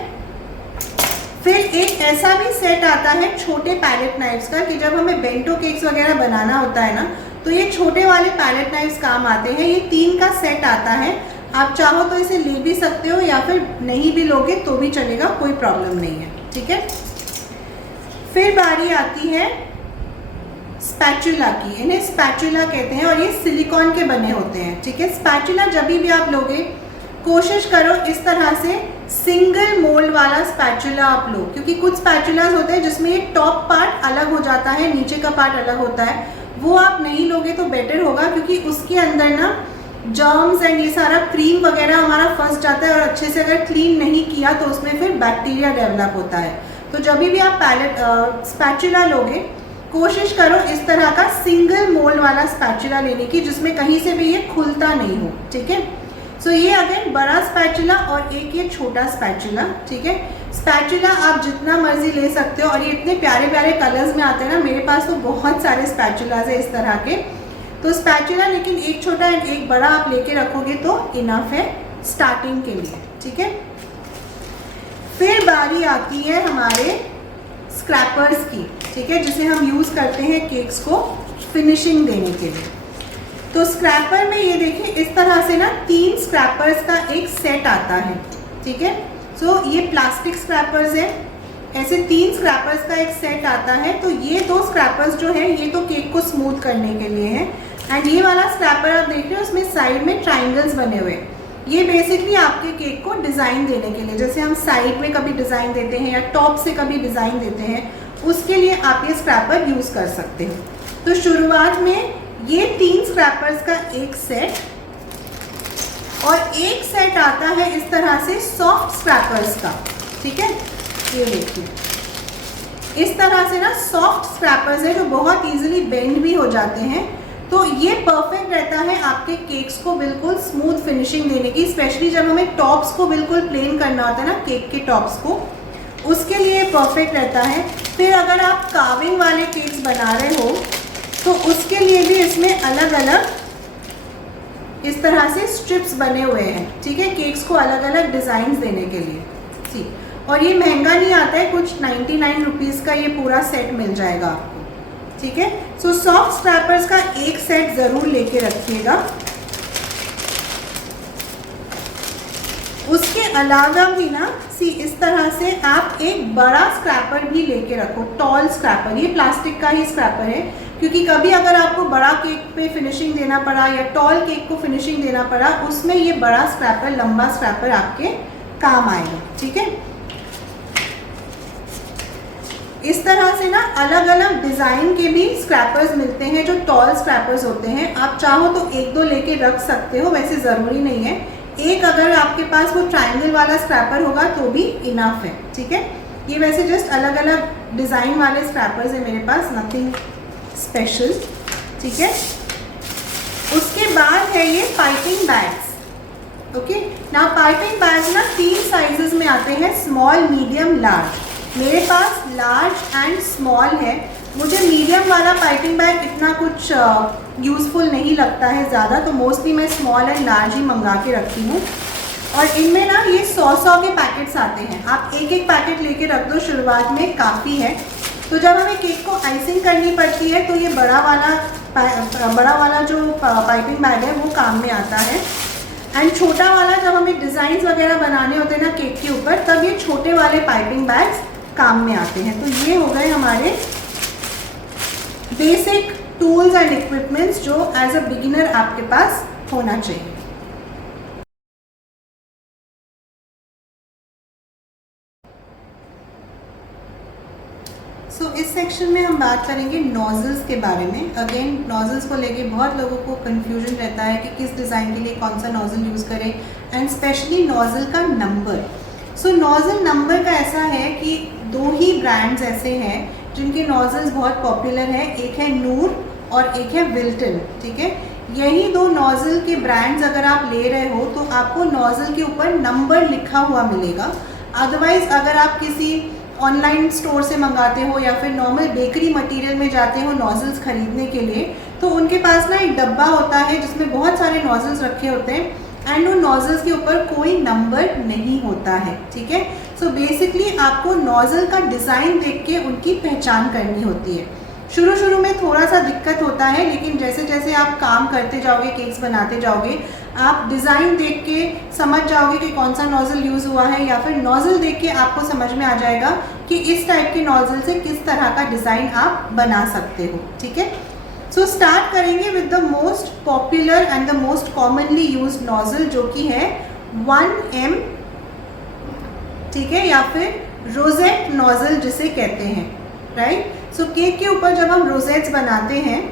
फिर एक ऐसा भी सेट आता है छोटे पैलेट नाइफ्स का कि जब हमें बेंटो केक्स वगैरह बनाना होता है ना, तो ये छोटे वाले पैलेट नाइफ्स काम आते हैं। ये 3 का सेट आता है। आप चाहो तो इसे ले भी सकते हो या फिर नहीं भी लोगे तो भी चलेगा, कोई प्रॉब्लम नहीं है, ठीक है। फिर बारी आती है स्पैचुला की। इन्हें स्पैचुला कहते हैं और ये सिलिकॉन के बने होते हैं, ठीक है। स्पैचुला जब भी आप लोगे, कोशिश करो इस तरह से सिंगल मोल्ड वाला स्पैचुला आप लो, क्योंकि कुछ स्पैचुलास होते हैं जिसमें ये टॉप पार्ट अलग हो जाता है, नीचे का पार्ट अलग होता है। वो आप नहीं लोगे तो बेटर होगा, क्योंकि उसके अंदर ना जर्म्स एंड ये सारा क्रीम वगैरह हमारा फंस जाता है और अच्छे से अगर क्लीन नहीं किया तो उसमें फिर बैक्टीरिया डेवलप होता है। तो जब भी आप स्पैचुला लोगे, कोशिश करो इस तरह का सिंगल मोल्ड वाला स्पैचुला लेने की, जिसमें कहीं से भी ये खुलता नहीं हो, ठीक है। सो ये अगेन बड़ा स्पैचुला और एक ये छोटा स्पैचुला, ठीक है। स्पैचुला आप जितना मर्जी ले सकते हो और ये इतने प्यारे प्यारे कलर्स में आते हैं ना। मेरे पास तो बहुत सारे स्पैचुलाज है इस तरह के। तो स्पैचुला लेकिन एक छोटा एंड एक बड़ा आप लेके रखोगे तो इनफ है स्टार्टिंग के लिए, ठीक है। फिर बारी आती है हमारे स्क्रैपर्स की, ठीक है, जिसे हम यूज़ करते हैं केक्स को फिनिशिंग देने के लिए। तो स्क्रैपर में ये देखिए इस तरह से ना 3 स्क्रैपर्स का एक सेट आता है, ठीक है। सो ये प्लास्टिक स्क्रैपर्स है, ऐसे 3 स्क्रैपर्स का एक सेट आता है। तो ये 2 स्क्रैपर्स जो है ये तो केक को स्मूथ करने के लिए है एंड ये वाला स्क्रैपर आप देख रहे हो उसमें साइड में ट्राइंगल्स बने हुए। ये बेसिकली आपके केक को डिज़ाइन देने के लिए, जैसे हम साइड में कभी डिज़ाइन देते हैं या टॉप से कभी डिज़ाइन देते हैं, उसके लिए आप ये स्क्रैपर यूज़ कर सकते हो। तो शुरुआत में ये 3 स्क्रैपर्स का एक सेट और एक सेट आता है इस तरह से सॉफ्ट स्क्रैपर्स का, ठीक है। ये देखिए इस तरह से ना सॉफ्ट स्क्रैपर्स है जो बहुत इजीली बेंड भी हो जाते हैं। तो ये परफेक्ट रहता है आपके केक्स को बिल्कुल स्मूथ फिनिशिंग देने की, स्पेशली जब हमें टॉप्स को बिल्कुल प्लेन करना होता है ना केक के टॉप्स को, उसके लिए परफेक्ट रहता है। फिर अगर आप कार्विंग वाले केक्स बना रहे हो तो उसके लिए भी इसमें अलग अलग इस तरह से स्ट्रिप्स बने हुए हैं, ठीक है, केक्स को अलग अलग डिज़ाइन देने के लिए। ठीक, और ये महंगा नहीं आता है, कुछ 99 रुपीज़ का ये पूरा सेट मिल जाएगा आपको, ठीक है। सो सॉफ्ट स्क्रैपर्स का एक सेट ज़रूर लेके रखिएगा। उसके अलावा भी ना इस तरह से आप एक बड़ा स्क्रैपर भी लेके रखो, टॉल स्क्रैपर। ये प्लास्टिक का ही स्क्रैपर है, क्योंकि कभी अगर आपको बड़ा केक पे फिनिशिंग देना पड़ा या टॉल केक को फिनिशिंग देना पड़ा, उसमें ये बड़ा स्क्रैपर, लंबा स्क्रैपर आपके काम आएगा, ठीक है। इस तरह से ना अलग अलग डिज़ाइन के भी स्क्रैपर्स मिलते हैं जो टॉल स्क्रैपर्स होते हैं। आप चाहो तो एक दो लेके रख सकते हो, वैसे ज़रूरी नहीं है। एक अगर आपके पास वो ट्रायंगल वाला स्क्रैपर होगा तो भी इनफ है, ठीक है। ये वैसे जस्ट अलग अलग डिज़ाइन वाले स्क्रैपर्स है मेरे पास, नथिंग स्पेशल, ठीक है। उसके बाद है ये पाइपिंग बैग्स। ओके, ना पाइपिंग बैग्स ना 3 साइजेस में आते हैं, स्मॉल, मीडियम, लार्ज। मेरे पास लार्ज एंड स्मॉल है। मुझे मीडियम वाला पाइपिंग बैग इतना कुछ यूज़फुल नहीं लगता है ज़्यादा, तो मोस्टली मैं स्मॉल एंड लार्ज ही मंगा के रखती हूँ। और इनमें ना ये 100 के पैकेट्स आते हैं, आप एक एक पैकेट लेके रख दो, शुरुआत में काफ़ी है। तो जब हमें केक को आइसिंग करनी पड़ती है तो ये बड़ा वाला जो पाइपिंग बैग है वो काम में आता है। एंड छोटा वाला जब हमें डिज़ाइंस वगैरह बनाने होते हैं ना केक के ऊपर, तब ये छोटे वाले पाइपिंग बैग्स काम में आते हैं। तो ये हो गए हमारे बेसिक टूल्स एंड इक्विपमेंट्स जो एज अ बिगिनर आपके पास होना चाहिए। इस सेक्शन में हम बात करेंगे नोजल्स के बारे में। अगेन नोजल्स को लेके बहुत लोगों को कंफ्यूजन रहता है कि किस डिज़ाइन के लिए कौन सा नोजल यूज़ करें, एंड स्पेशली नोजल का नंबर। नोजल नंबर का ऐसा है कि 2 ही ब्रांड्स ऐसे हैं जिनके नोजल्स बहुत पॉपुलर हैं, एक है नूर और एक है विल्टन, ठीक है। यही 2 नोजल के ब्रांड्स अगर आप ले रहे हो तो आपको नोजल के ऊपर नंबर लिखा हुआ मिलेगा। अदरवाइज़ अगर आप किसी ऑनलाइन स्टोर से मंगाते हो या फिर नॉर्मल बेकरी मटेरियल में जाते हो नोजल्स खरीदने के लिए, तो उनके पास ना एक डब्बा होता है जिसमें बहुत सारे नोजल्स रखे होते हैं एंड उन नोजल्स के ऊपर कोई नंबर नहीं होता है, ठीक है। सो बेसिकली आपको नोजल का डिज़ाइन देख के उनकी पहचान करनी होती है। शुरू में थोड़ा सा दिक्कत होता है, लेकिन जैसे जैसे आप काम करते जाओगे, केक्स बनाते जाओगे, आप डिज़ाइन देख के समझ जाओगे कि कौन सा नोज़ल यूज़ हुआ है, या फिर नोज़ल देख के आपको समझ में आ जाएगा कि इस टाइप के नोज़ल से किस तरह का डिज़ाइन आप बना सकते हो, ठीक है। सो स्टार्ट करेंगे with the most popular and the most commonly used nozzle, जो कि है 1M, ठीक है, या फिर रोजेट नोज़ल जिसे कहते हैं, राइट। सो केक के ऊपर जब हम रोजेट्स बनाते हैं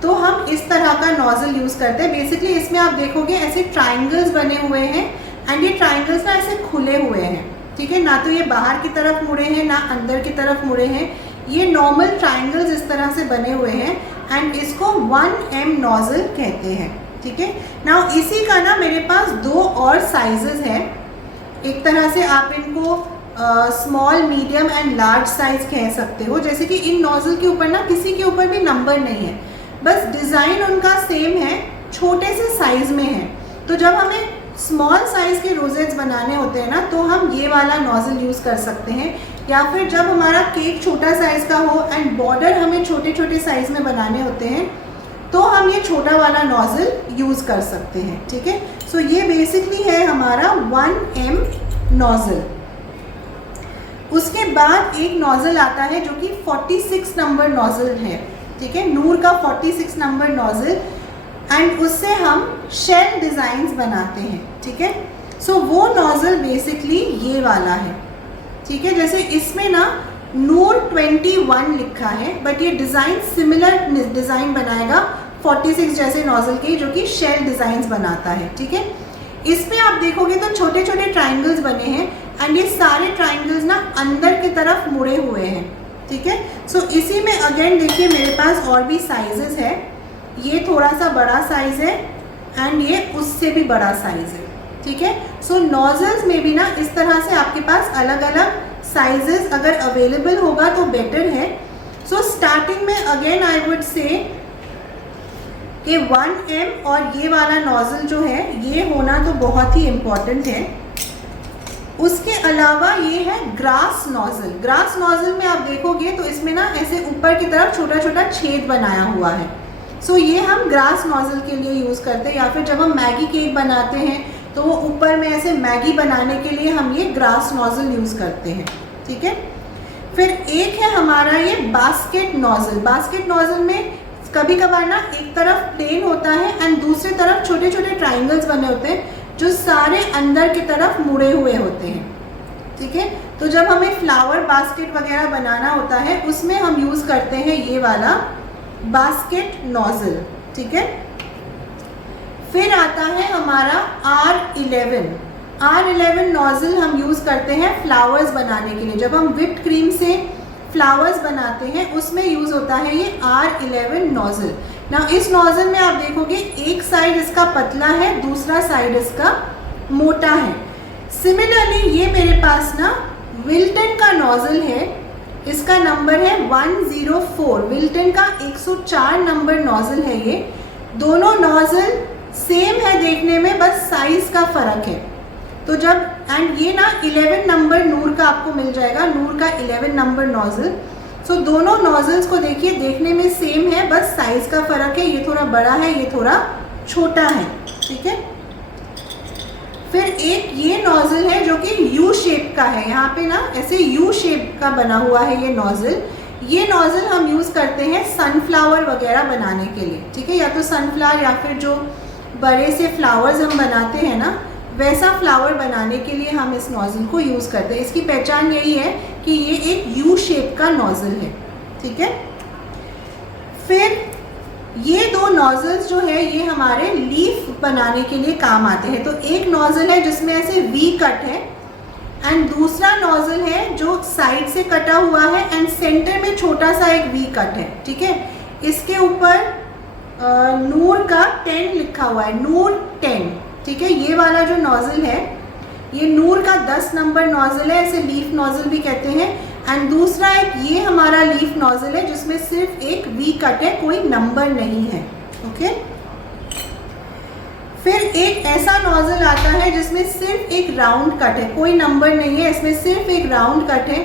तो हम इस तरह का नोज़ल यूज़ करते हैं। बेसिकली इसमें आप देखोगे ऐसे ट्राइंगल्स बने हुए हैं एंड ये ट्राइंगल्स ना ऐसे खुले हुए हैं, ठीक है, ना तो ये बाहर की तरफ मुड़े हैं ना अंदर की तरफ मुड़े हैं। ये नॉर्मल ट्राइंगल्स इस तरह से बने हुए हैं एंड इसको 1M नोज़ल कहते हैं, ठीक है। नाउ इसी का ना मेरे पास 2 और साइजेस हैं। एक तरह से आप इनको small, medium and large size कह सकते हो। जैसे कि इन नोज़ल के ऊपर ना किसी के ऊपर भी नंबर नहीं है, बस डिज़ाइन उनका सेम है, छोटे से साइज़ में है। तो जब हमें स्मॉल साइज़ के रोजेट्स बनाने होते हैं ना, तो हम ये वाला नोज़ल यूज़ कर सकते हैं। या फिर जब हमारा केक छोटा साइज़ का हो एंड बॉर्डर हमें छोटे छोटे साइज़ में बनाने होते हैं, तो हम ये छोटा वाला नोज़ल यूज़ कर सकते हैं, ठीक है। सो ये बेसिकली है हमारा 1M नोज़ल। उसके बाद एक नोज़ल आता है जो कि 46 नंबर नोज़ल है, ठीक है, नूर का 46 नंबर नोज़ल, एंड उससे हम शेल डिज़ाइंस बनाते हैं, ठीक है। सो वो नोज़ल बेसिकली ये वाला है, ठीक है। जैसे इसमें ना नूर 21 लिखा है, बट ये डिज़ाइन सिमिलर डिज़ाइन बनाएगा 46 जैसे नोज़ल के, जो कि शेल डिज़ाइंस बनाता है, ठीक है। इसमें आप देखोगे तो छोटे छोटे ट्राइंगल्स बने हैं एंड ये सारे ट्राइंगल्स ना अंदर की तरफ मुड़े हुए हैं, ठीक है। सो इसी में अगेन देखिए मेरे पास और भी साइजेस है। ये थोड़ा सा बड़ा साइज़ है एंड ये उससे भी बड़ा साइज़ है, ठीक है। सो नोजल्स में भी ना इस तरह से आपके पास अलग अलग साइजेस अगर अवेलेबल होगा तो बेटर है। सो स्टार्टिंग में अगेन आई वुड से कि 1M और ये वाला नोजल जो है ये होना तो बहुत ही इम्पॉर्टेंट है। उसके अलावा ये है ग्रास नोजल। ग्रास नोजल में आप देखोगे तो इसमें ना ऐसे ऊपर की तरफ छोटा छोटा छेद बनाया हुआ है। सो ये हम ग्रास नोजल के लिए यूज़ करते हैं, या फिर जब हम मैगी केक बनाते हैं तो वो ऊपर में ऐसे मैगी बनाने के लिए हम ये ग्रास नोजल यूज़ करते हैं, ठीक है। फिर एक है हमारा ये बास्केट नोजल। बास्केट नोजल में कभी कभार ना एक तरफ प्लेन होता है एंड दूसरी तरफ छोटे छोटे ट्राइंगल्स बने होते हैं जो सारे अंदर की तरफ मुड़े हुए होते हैं, ठीक है। तो जब हमें फ्लावर बास्केट वगैरह बनाना होता है उसमें हम यूज़ करते हैं ये वाला बास्केट नोजल, ठीक है। फिर आता है हमारा R11। R11 नोजल हम यूज़ करते हैं फ्लावर्स बनाने के लिए। जब हम व्हिप्ड क्रीम से फ्लावर्स बनाते हैं उसमें यूज़ होता है ये R11 नोजल। ना इस नोजल में आप देखोगे एक साइड इसका पतला है, दूसरा साइड इसका मोटा है। सिमिलरली ये मेरे पास ना विल्टन का नोजल है, इसका नंबर है 104। विल्टन का 104 नंबर नोजल है ये। दोनों नोजल सेम है देखने में, बस साइज का फ़र्क है। तो जब एंड ये ना 11 नंबर नूर का आपको मिल जाएगा, नूर का 11 नंबर नोजल। सो दोनों नोजल्स को देखिए देखने में सेम है, बस साइज का फ़र्क है, ये थोड़ा बड़ा है ये थोड़ा छोटा है, ठीक है। फिर एक ये नोजल है जो कि यू शेप का है, यहाँ पे ना ऐसे यू शेप का बना हुआ है ये नोजल। ये नोजल हम यूज़ करते हैं सनफ्लावर वगैरह बनाने के लिए, ठीक है। या तो सनफ्लावर या फिर जो बड़े से फ्लावर्स हम बनाते हैं ना वैसा फ्लावर बनाने के लिए हम इस नोजल को यूज़ करते हैं। इसकी पहचान यही है कि ये एक यू शेप का नोजल है, ठीक है। फिर ये दो नोजल्स जो है ये हमारे लीफ बनाने के लिए काम आते हैं। तो एक नोजल है जिसमें ऐसे वी कट है एंड दूसरा नोजल है जो साइड से कटा हुआ है एंड सेंटर में छोटा सा एक वी कट है, ठीक है। इसके ऊपर नूर का 10 लिखा हुआ है, नूर 10, ठीक है। ये वाला जो नोजल है ये नूर का 10 नंबर नोजल है, इसे लीफ नोजल भी कहते हैं। एंड दूसरा एक ये हमारा लीफ नोजल है जिसमें सिर्फ एक वी कट है, कोई नंबर नहीं है, ओके। फिर एक ऐसा नोजल आता है जिसमें सिर्फ एक राउंड कट है, कोई नंबर नहीं है, इसमें सिर्फ एक राउंड कट है।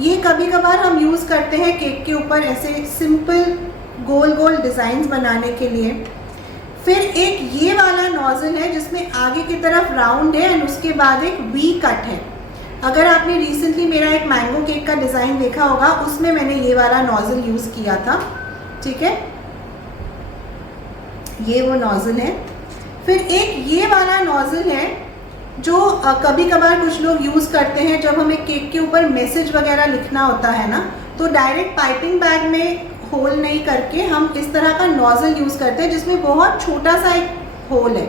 ये कभी कभार हम यूज़ करते हैं केक के ऊपर ऐसे सिंपल गोल गोल डिज़ाइंस बनाने के लिए। फिर एक ये वाला नोजल है जिसमें आगे की तरफ राउंड है एंड उसके बाद एक वी कट है। अगर आपने रिसेंटली मेरा एक मैंगो केक का डिज़ाइन देखा होगा उसमें मैंने ये वाला नोजल यूज़ किया था, ठीक है। ये वो नोजल है। फिर एक ये वाला नोजल है जो कभी कभार कुछ लोग यूज़ करते हैं जब हमें केक के ऊपर मैसेज वगैरह लिखना होता है ना, तो डायरेक्ट पाइपिंग बैग में होल नहीं करके हम इस तरह का नोजल यूज़ करते हैं जिसमें बहुत छोटा सा एक होल है,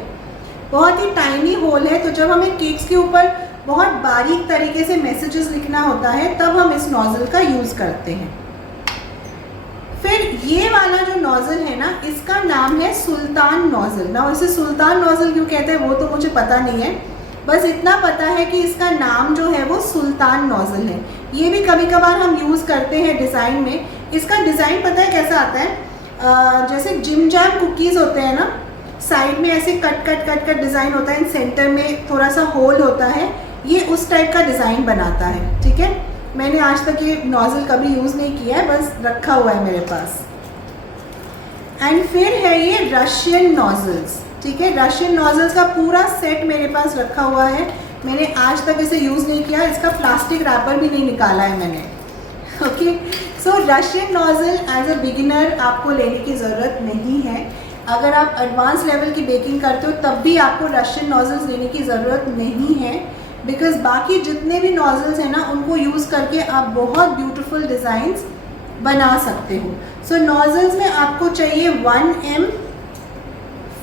बहुत ही टाइनी होल है। तो जब हमें केक्स के ऊपर बहुत बारीक तरीके से मैसेजेस लिखना होता है तब हम इस नोजल का यूज़ करते हैं। फिर ये वाला जो नोजल है ना इसका नाम है सुल्तान नोजल। ना इसे सुल्तान नोजल क्यों कहते हैं वो तो मुझे पता नहीं है, बस इतना पता है कि इसका नाम जो है वो सुल्तान नोजल है। ये भी कभी कभार हम यूज़ करते हैं डिज़ाइन में। इसका डिज़ाइन पता है कैसा आता है, जैसे जिम जैम कुकीज़ होते हैं ना, साइड में ऐसे cut cut cut cut design होता है, सेंटर में थोड़ा सा होल होता है, ये उस टाइप का डिज़ाइन बनाता है, ठीक है। मैंने आज तक ये नोजल कभी यूज़ नहीं किया है, बस रखा हुआ है मेरे पास। एंड फिर है ये रशियन नोजल्स, ठीक है। रशियन नोजल्स का पूरा सेट मेरे पास रखा हुआ है, मैंने आज तक इसे यूज़ नहीं किया, इसका प्लास्टिक रैपर भी नहीं निकाला है मैंने, okay. So Russian nozzle as a beginner आपको लेने की ज़रूरत नहीं है। अगर आप एडवांस लेवल की बेकिंग करते हो तब भी आपको रशियन नोजल्स लेने की ज़रूरत नहीं है, बिकॉज बाकी जितने भी नोजल्स हैं ना उनको यूज़ करके आप बहुत ब्यूटीफुल डिज़ाइंस बना सकते हो। सो नोजल्स में आपको चाहिए 1M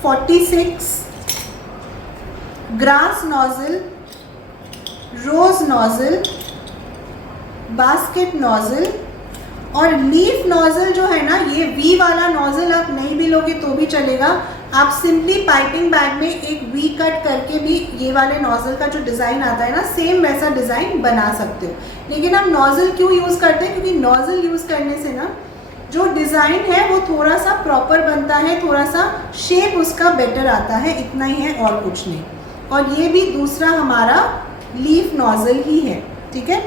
46, ग्रास नोजल, रोज़ नोजल, बास्केट नोजल और लीफ नोजल जो है ना, ये वी वाला नोजल आप नहीं भी लोगे तो भी चलेगा। आप सिंपली पाइपिंग बैग में एक वी कट करके भी ये वाले नोजल का जो डिज़ाइन आता है ना, सेम वैसा डिज़ाइन बना सकते हो। लेकिन हम नोजल क्यों यूज़ करते हैं? क्योंकि नोजल यूज़ करने से ना जो डिज़ाइन है वो थोड़ा सा प्रॉपर बनता है, थोड़ा सा शेप उसका बेटर आता है, इतना ही है और कुछ नहीं। और ये भी दूसरा हमारा लीफ नोजल ही है, ठीक है।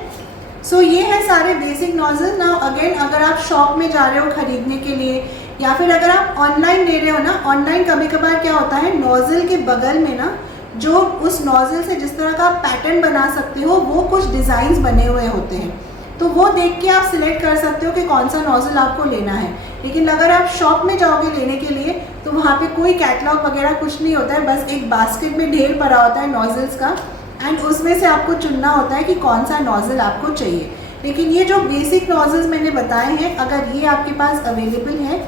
सो ये है सारे बेसिक नोजल। नाउ अगेन, अगर आप शॉप में जा रहे हो खरीदने के लिए या फिर अगर आप ऑनलाइन ले रहे हो ना, ऑनलाइन कभी कभार क्या होता है, नोजल के बगल में ना जो उस नोजल से जिस तरह का पैटर्न बना सकते हो वो कुछ डिज़ाइंस बने हुए होते हैं, तो वो देख के आप सिलेक्ट कर सकते हो कि कौन सा नोजल आपको लेना है। लेकिन अगर आप शॉप में जाओगे लेने के लिए तो वहाँ पे कोई कैटलॉग वगैरह कुछ नहीं होता है, बस एक बास्केट में ढेर पड़ा होता है नोजल्स का, एंड उसमें से आपको चुनना होता है कि कौन सा नोजल आपको चाहिए। लेकिन ये जो बेसिक नोजल्स मैंने बताए हैं, अगर ये आपके पास अवेलेबल है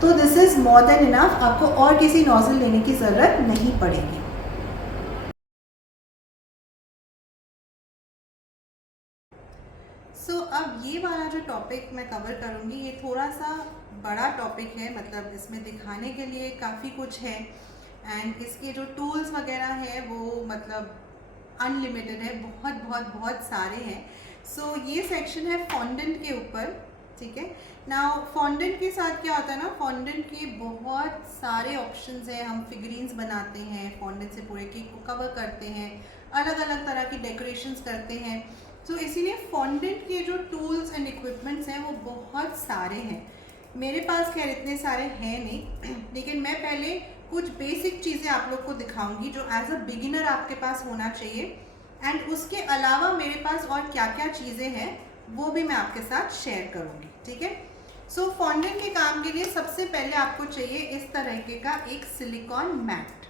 तो this is more than enough, आपको और किसी नोजल लेने की ज़रूरत नहीं पड़ेगी। अब ये वाला जो टॉपिक मैं कवर करूँगी ये थोड़ा सा बड़ा टॉपिक है, मतलब इसमें दिखाने के लिए काफ़ी कुछ है, एंड इसके जो टूल्स वगैरह हैं वो मतलब अनलिमिटेड है, बहुत बहुत बहुत सारे हैं। ये सेक्शन है फॉन्डेंट के ऊपर, ठीक है। नाउ फॉन्डेंट के साथ क्या होता है ना, फॉन्डेंट के बहुत सारे ऑप्शंस हैं। हम फिगरीन्स बनाते हैं फॉन्डेंट से, पूरे केक को कवर करते हैं, अलग अलग तरह की डेकोरेशंस करते हैं। इसीलिए फॉन्डेंट के जो टूल्स एंड इक्विपमेंट्स हैं वो बहुत सारे हैं। मेरे पास खैर इतने सारे हैं नहीं, लेकिन मैं पहले कुछ बेसिक चीज़ें आप लोग को दिखाऊंगी जो एज अ बिगिनर आपके पास होना चाहिए, एंड उसके अलावा मेरे पास और क्या क्या चीज़ें हैं वो भी मैं आपके साथ शेयर करूंगी, ठीक है। फॉन्डेंट के काम के लिए सबसे पहले आपको चाहिए इस तरीके का एक सिलिकॉन मैट,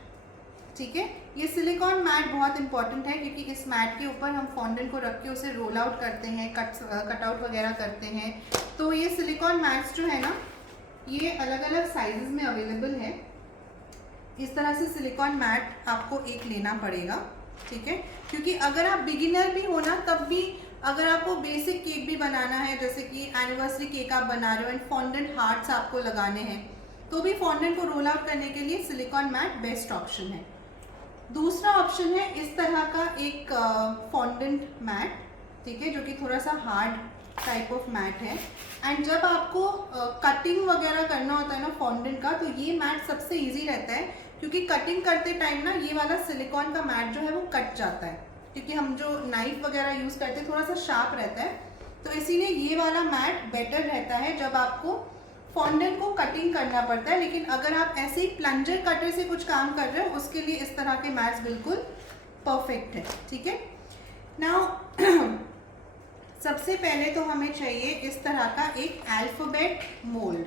ठीक है। ये सिलिकॉन मैट बहुत इंपॉर्टेंट है क्योंकि इस मैट के ऊपर हम फॉन्डेंट को रख के उसे रोल आउट करते हैं, कट आउट वगैरह करते हैं। तो ये सिलिकॉन मैट्स जो है ना, ये अलग अलग साइजेस में अवेलेबल है। इस तरह से सिलिकॉन मैट आपको एक लेना पड़ेगा, ठीक है। क्योंकि अगर आप बिगिनर भी हो ना, तब भी अगर आपको बेसिक केक भी बनाना है, जैसे कि एनिवर्सरी केक आप बना रहे हो एंड फॉन्डेंट हार्ट्स आपको लगाने हैं, तो भी फॉन्डेंट को रोल आउट करने के लिए सिलिकॉन मैट बेस्ट ऑप्शन है। दूसरा ऑप्शन है इस तरह का एक फॉन्डेंट मैट, ठीक है, जो कि थोड़ा सा हार्ड टाइप ऑफ मैट है। एंड जब आपको कटिंग वगैरह करना होता है ना फॉन्डेंट का, तो ये मैट सबसे इजी रहता है, क्योंकि कटिंग करते टाइम ना ये वाला सिलिकॉन का मैट जो है वो कट जाता है, क्योंकि हम जो नाइफ वगैरह यूज़ करते हैं थोड़ा सा शार्प रहता है। तो इसीलिए ये वाला मैट बेटर रहता है जब आपको फॉन्डेंट को कटिंग करना पड़ता है। लेकिन अगर आप ऐसे ही प्लंजर कटर से कुछ काम कर रहे हो, उसके लिए इस तरह के मैट्स बिल्कुल परफेक्ट है, ठीक है। नाउ सबसे पहले तो हमें चाहिए इस तरह का एक अल्फाबेट मोल्ड,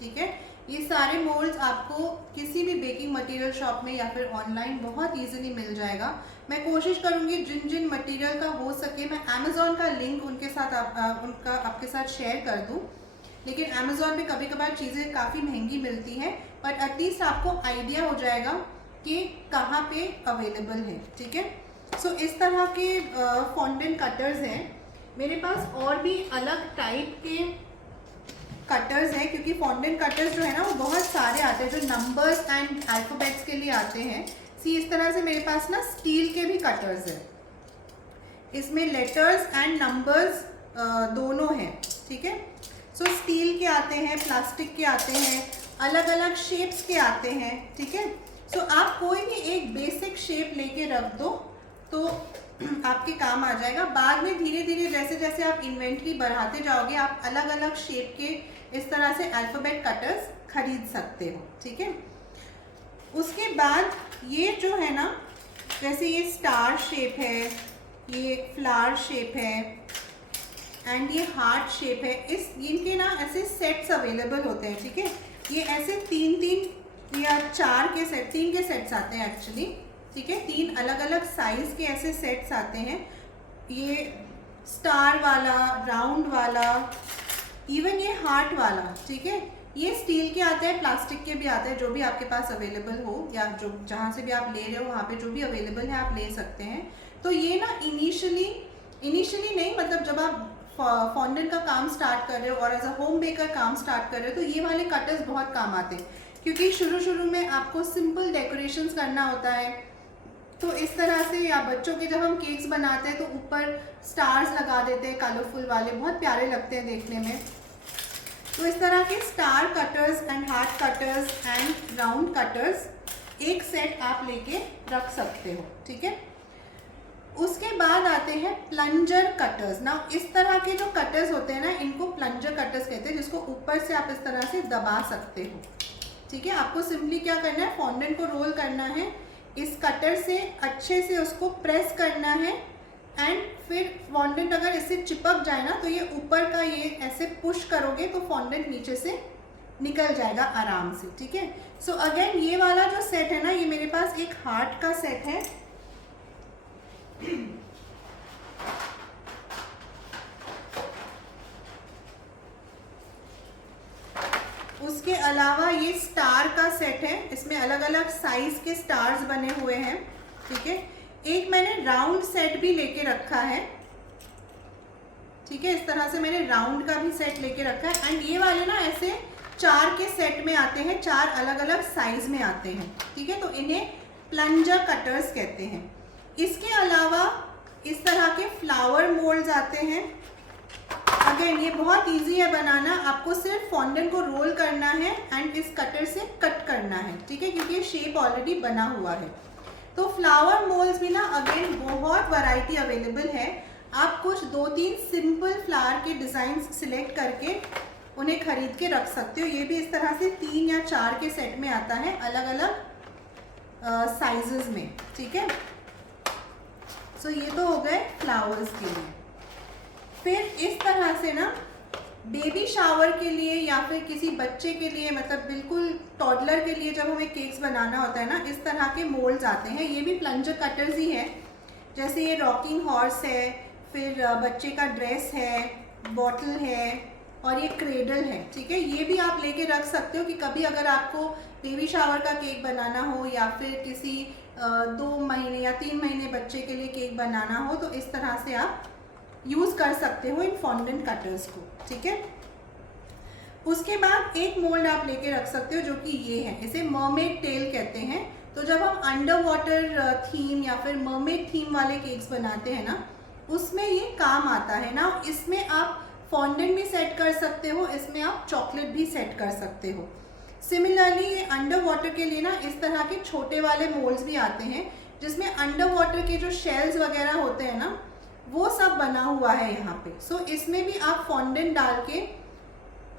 ठीक है। ये सारे मोल्ड्स आपको किसी भी बेकिंग मटेरियल शॉप में या फिर ऑनलाइन बहुत इजीली मिल जाएगा। मैं कोशिश करूंगी जिन जिन मटेरियल का हो सके मैं अमेज़ॉन का लिंक उनके साथ उनका आपके साथ शेयर कर दूं। लेकिन अमेज़ॉन पे कभी कभार चीज़ें काफ़ी महंगी मिलती हैं, पर एटलीस्ट आपको आइडिया हो जाएगा कि कहाँ पे अवेलेबल है, ठीक है। इस तरह के फॉन्डेंट कटर्स हैं मेरे पास, और भी अलग टाइप के कटर्स हैं, क्योंकि फॉन्डेंट कटर्स जो है ना वो बहुत सारे आते हैं जो नंबर्स एंड अल्फ़ाबेट्स के लिए आते हैं। इस तरह से मेरे पास ना स्टील के भी कटर्स हैं, इसमें लेटर्स एंड नंबर्स दोनों हैं, ठीक है। स्टील के आते हैं, प्लास्टिक के आते हैं, अलग अलग शेप्स के आते हैं, ठीक है। आप कोई भी एक बेसिक शेप लेके रख दो तो आपके काम आ जाएगा। बाद में धीरे धीरे जैसे जैसे आप इन्वेंट्री बढ़ाते जाओगे, आप अलग अलग शेप के इस तरह से अल्फ़ाबेट कटर्स खरीद सकते हो, ठीक है। उसके बाद ये जो है ना, जैसे ये स्टार शेप है, ये फ्लावर शेप है एंड ये हार्ट शेप है, इनके ना ऐसे सेट्स अवेलेबल होते हैं, ठीक है। ये ऐसे तीन या तीन के सेट्स आते हैं एक्चुअली, ठीक है। 3 अलग अलग साइज के ऐसे सेट्स आते हैं, ये स्टार वाला, राउंड वाला, इवन ये हार्ट वाला, ठीक है। ये स्टील के आते हैं, प्लास्टिक के भी आते हैं, जो भी आपके पास अवेलेबल हो या जो जहाँ से भी आप ले रहे हो वहाँ पे जो भी अवेलेबल है आप ले सकते हैं। तो ये ना इनिशियली नहीं, मतलब जब आप फॉन्डेंट का काम स्टार्ट कर रहे हो और एज अ होम बेकर काम स्टार्ट कर रहे हो तो ये वाले कटर्स बहुत काम आते हैं, क्योंकि शुरू शुरू में आपको सिंपल डेकोरेशंस करना होता है। तो इस तरह से, या बच्चों के जब हम केक्स बनाते हैं तो ऊपर स्टार्स लगा देते हैं कलरफुल वाले, बहुत प्यारे लगते हैं देखने में। तो इस तरह के star cutters and heart cutters and round cutters एक सेट आप लेके रख सकते हो, ठीक है। उसके बाद आते हैं प्लंजर कटर्स। ना इस तरह के जो कटर्स होते हैं ना, इनको प्लंजर कटर्स कहते हैं, जिसको ऊपर से आप इस तरह से दबा सकते हो, ठीक है। आपको सिंपली क्या करना है, फॉन्डेंट को रोल करना है, इस कटर से अच्छे से उसको प्रेस करना है एंड फिर फॉन्डेंट अगर इससे चिपक जाए ना तो ये ऊपर का ये ऐसे पुश करोगे तो फॉन्डेंट नीचे से निकल जाएगा आराम से, ठीक है। सो अगेन ये वाला जो सेट है ना, ये मेरे पास एक हार्ट का सेट है। उसके अलावा ये स्टार का सेट है, इसमें अलग अलग साइज के स्टार्स बने हुए हैं, ठीक है। एक मैंने राउंड सेट भी लेके रखा है, ठीक है। इस तरह से मैंने राउंड का भी सेट लेके रखा है एंड ये वाले ना ऐसे 4 के सेट में आते हैं, 4 अलग अलग साइज में आते हैं, ठीक है। तो इन्हें प्लंजर कटर्स कहते हैं। इसके अलावा इस तरह के फ्लावर मोल्ड्स आते हैं। अगेन ये बहुत इजी है बनाना, आपको सिर्फ फॉन्डेंट को रोल करना है एंड इस कटर से कट करना है, ठीक है, क्योंकि ये शेप ऑलरेडी बना हुआ है। तो फ्लावर मोल्ड्स भी ना अगेन बहुत वैरायटी अवेलेबल है। आप कुछ 2-3 सिंपल फ्लावर के डिज़ाइन सिलेक्ट करके उन्हें खरीद के रख सकते हो। ये भी इस तरह से 3 या 4 के सेट में आता है, अलग अलग साइजेस में, ठीक है। सो ये तो हो गए फ्लावर्स के लिए। फिर इस तरह से ना बेबी शावर के लिए या फिर किसी बच्चे के लिए, मतलब बिल्कुल टॉडलर के लिए जब हमें केक्स बनाना होता है ना, इस तरह के मोल्ड्स आते हैं। ये भी प्लंजर कटर्स ही हैं, जैसे ये रॉकिंग हॉर्स है, फिर बच्चे का ड्रेस है, बॉटल है और ये क्रेडल है, ठीक है। ये भी आप लेके रख सकते हो कि कभी अगर आपको बेबी शावर का केक बनाना हो या फिर किसी 2 महीने या 3 महीने बच्चे के लिए केक बनाना हो तो इस तरह से आप यूज़ कर सकते हो इन फॉन्डेंट कटर्स को, ठीक है। उसके बाद एक मोल्ड आप लेके रख सकते हो जो कि ये है, इसे मरमेड टेल कहते हैं। तो जब हम अंडर वाटर थीम या फिर मरमेड थीम वाले केक्स बनाते हैं ना, उसमें ये काम आता है ना। इसमें आप फॉन्डेंट भी सेट कर सकते हो, इसमें आप चॉकलेट भी सेट कर सकते हो। सिमिलरली ये अंडर वाटर के लिए ना इस तरह के छोटे वाले मोल्ड्स भी आते हैं, जिसमें अंडर वाटर के जो शेल्स वगैरह होते हैं ना, वो सब बना हुआ है यहाँ पे। सो इसमें भी आप फॉन्डेंट डाल के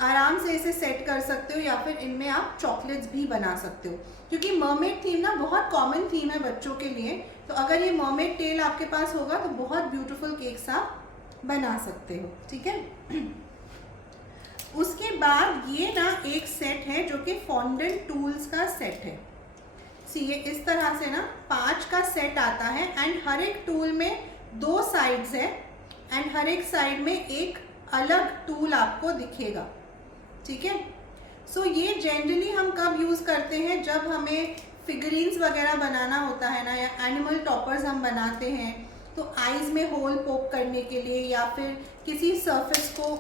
आराम से इसे सेट कर सकते हो या फिर इनमें आप चॉकलेट्स भी बना सकते हो, क्योंकि मरमेड थीम ना बहुत कॉमन थीम है बच्चों के लिए। तो अगर ये मरमेड टेल आपके पास होगा तो बहुत ब्यूटीफुल केक्स आप बना सकते हो, ठीक है। उसके बाद ये ना एक सेट है जो कि फॉन्डेंट टूल्स का सेट है। सी ये इस तरह से ना 5 का सेट आता है एंड हर एक टूल में 2 साइड्स है एंड हर एक साइड में एक अलग टूल आपको दिखेगा, ठीक है। सो ये जनरली हम कब यूज़ करते हैं, जब हमें फिगरीन्स वगैरह बनाना होता है ना, या एनिमल टॉपर्स हम बनाते हैं तो आईज में होल पोक करने के लिए या फिर किसी सरफेस को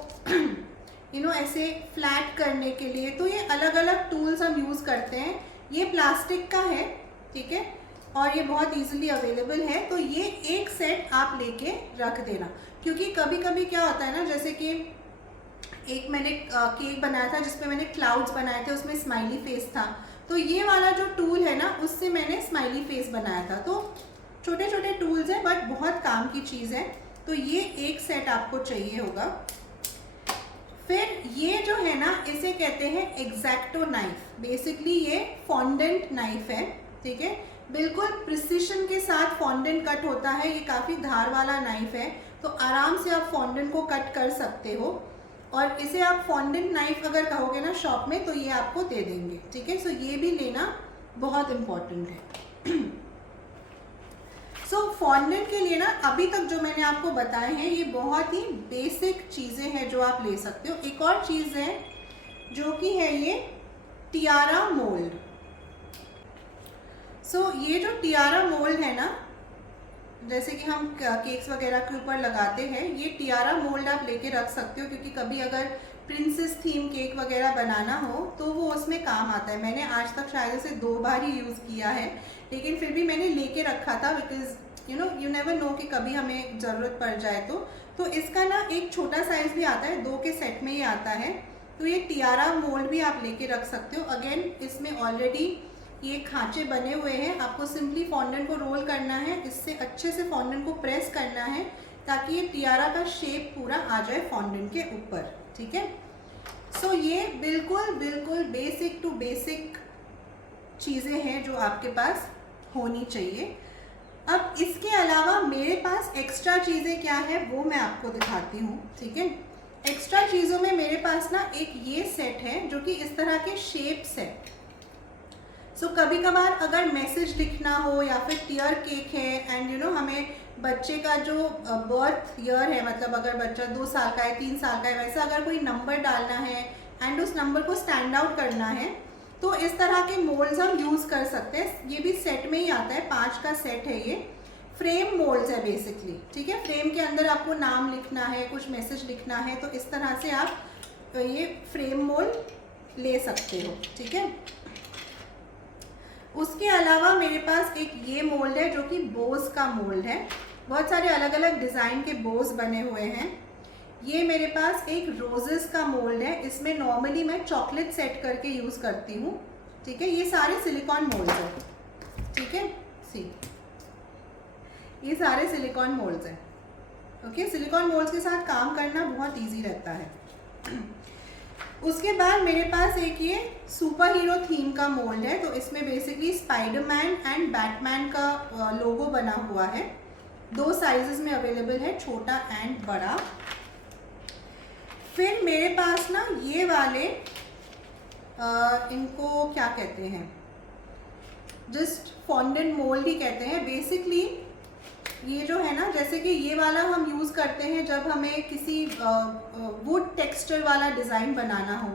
ऐसे फ्लैट करने के लिए। तो ये अलग अलग टूल्स हम यूज़ करते हैं। ये प्लास्टिक का है, ठीक है, और ये बहुत इजीली अवेलेबल है। तो ये एक सेट आप लेके रख देना, क्योंकि कभी कभी क्या होता है ना, जैसे कि एक मैंने केक बनाया था जिसमें मैंने क्लाउड्स बनाए थे, उसमें स्माइली फेस था। तो ये वाला जो टूल है ना, उससे मैंने स्माइली फेस बनाया था। तो छोटे छोटे टूल्स हैं बट बहुत काम की चीज़ है। तो ये एक सेट आपको चाहिए होगा। फिर ये जो है ना, इसे कहते हैं एग्जैक्टो नाइफ। बेसिकली ये फॉन्डेंट नाइफ है, ठीक है। बिल्कुल प्रिसिशन के साथ फॉन्डेंट कट होता है। ये काफ़ी धार वाला नाइफ है, तो आराम से आप फॉन्डेंट को कट कर सकते हो। और इसे आप फॉन्डेंट नाइफ अगर कहोगे ना शॉप में तो ये आपको दे देंगे, ठीक है। सो ये भी लेना बहुत इम्पॉर्टेंट है। सो फॉन्डेंट के लिए ना अभी तक जो मैंने आपको बताए हैं ये बहुत ही बेसिक चीज़ें हैं जो आप ले सकते हो। एक और चीज़ है जो कि है ये टियारा मोल्ड। सो ये जो टियारा मोल्ड है ना, जैसे कि हम केक्स वगैरह के ऊपर लगाते हैं, ये टियारा मोल्ड आप लेके रख सकते हो, क्योंकि कभी अगर प्रिंसेस थीम केक वगैरह बनाना हो तो वो उसमें काम आता है। मैंने आज तक शायद इसे 2 बार ही यूज़ किया है, लेकिन फिर भी मैंने लेके रखा था, बिकॉज यू नेवर नो कि कभी हमें ज़रूरत पड़ जाए। तो इसका ना एक छोटा साइज़ भी आता है, 2 के सेट में ही आता है। तो ये टियारा मोल्ड भी आप लेके रख सकते हो। अगेन इसमें ऑलरेडी ये खांचे बने हुए हैं, आपको सिंपली फॉन्डेंट को रोल करना है, इससे अच्छे से फॉन्डेंट को प्रेस करना है ताकि ये टियारा का शेप पूरा आ जाए फॉन्डेंट के ऊपर, ठीक है। सो ये बिल्कुल बेसिक टू बेसिक चीज़ें हैं जो आपके पास होनी चाहिए। अब इसके अलावा मेरे पास एक्स्ट्रा चीज़ें क्या है वो मैं आपको दिखाती हूँ, ठीक है। एक्स्ट्रा चीज़ों में मेरे पास ना एक ये सेट है जो कि इस तरह के शेप्स है। सो कभी कभार अगर मैसेज लिखना हो या फिर टियर केक है एंड हमें बच्चे का जो बर्थ ईयर है, मतलब अगर बच्चा 2 साल का है, 3 साल का है, वैसा अगर कोई नंबर डालना है एंड उस नंबर को स्टैंड आउट करना है, तो इस तरह के मोल्ड्स हम यूज़ कर सकते हैं। ये भी सेट में ही आता है, 5 का सेट है ये। फ्रेम मोल्ड्स है बेसिकली, ठीक है। फ्रेम के अंदर आपको नाम लिखना है, कुछ मैसेज लिखना है, तो इस तरह से आप ये फ्रेम मोल्ड ले सकते हो, ठीक है। उसके अलावा मेरे पास एक ये मोल्ड है जो कि बोस का मोल्ड है। बहुत सारे अलग अलग डिज़ाइन के बोस बने हुए हैं। ये मेरे पास एक रोजेस का मोल्ड है, इसमें नॉर्मली मैं चॉकलेट सेट करके यूज़ करती हूँ, ठीक है। ये सारे सिलिकॉन मोल्ड्स हैं, ठीक है। सी ये सारे सिलिकॉन मोल्ड्स हैं, ओके। सिलिकॉन मोल्ड्स के साथ काम करना बहुत ईजी रहता है। उसके बाद मेरे पास एक ये सुपर हीरो थीम का मोल्ड है, तो इसमें बेसिकली स्पाइडरमैन एंड बैटमैन का लोगो बना हुआ है। 2 साइजेस में अवेलेबल है, छोटा एंड बड़ा। फिर मेरे पास ना ये वाले इनको क्या कहते हैं, जस्ट फॉन्डेंट मोल्ड ही कहते हैं बेसिकली। ये जो है ना, जैसे कि ये वाला हम यूज़ करते हैं जब हमें किसी वुड टेक्सचर वाला डिज़ाइन बनाना हो।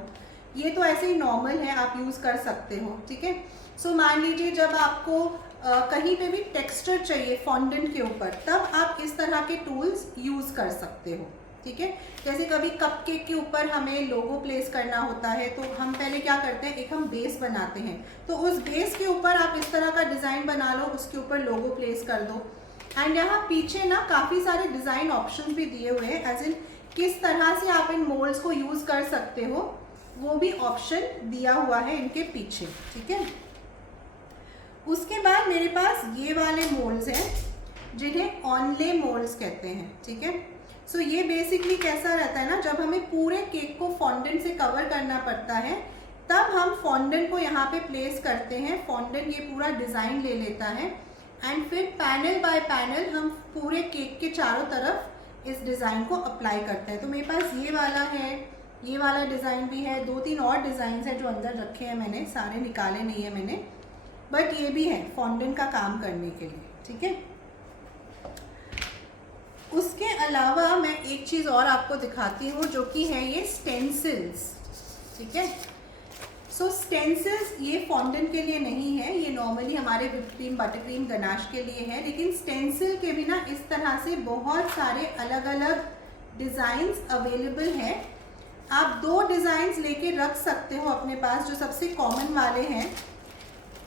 ये तो ऐसे ही नॉर्मल है, आप यूज़ कर सकते हो, ठीक है। सो मान लीजिए जब आपको कहीं पे भी टेक्सचर चाहिए फॉन्डेंट के ऊपर, तब आप इस तरह के टूल्स यूज़ कर सकते हो, ठीक है। जैसे कभी कपकेक के ऊपर हमें लोगो प्लेस करना होता है, तो हम पहले क्या करते हैं, एक हम बेस बनाते हैं, तो उस बेस के ऊपर आप इस तरह का डिज़ाइन बना लो, उसके ऊपर लोगो प्लेस कर दो। एंड यहाँ पीछे ना काफ़ी सारे डिज़ाइन ऑप्शंस भी दिए हुए हैं, एज इन किस तरह से आप इन मोल्ड्स को यूज़ कर सकते हो, वो भी ऑप्शन दिया हुआ है इनके पीछे, ठीक है। उसके बाद मेरे पास ये वाले मोल्ड्स हैं जिन्हें ऑनले मोल्ड्स कहते हैं, ठीक है। सो ये बेसिकली कैसा रहता है ना, जब हमें पूरे केक को फॉन्डेंट से कवर करना पड़ता है, तब हम फॉन्डेंट को यहाँ पे प्लेस करते हैं। फॉन्डेंट ये पूरा डिज़ाइन ले लेता है एंड फिर पैनल बाय पैनल हम पूरे केक के चारों तरफ इस डिज़ाइन को अप्लाई करते हैं। तो मेरे पास ये वाला है, ये वाला डिज़ाइन भी है, 2-3 और डिज़ाइन हैं जो अंदर रखे हैं मैंने, सारे निकाले नहीं है मैंने, बट ये भी है फॉन्डेंट का काम करने के लिए, ठीक है। उसके अलावा मैं एक चीज़ और आपको दिखाती हूँ जो कि है ये स्टेंसिल्स, ठीक है। सो स्टेंसिल्स ये फॉन्डेंट के लिए नहीं है, ये नॉर्मली हमारे whip cream, butter cream, ganache के लिए है, लेकिन स्टेंसिल के भी ना इस तरह से बहुत सारे अलग अलग डिज़ाइंस अवेलेबल हैं। आप 2 डिज़ाइंस लेके रख सकते हो अपने पास, जो सबसे कॉमन वाले हैं,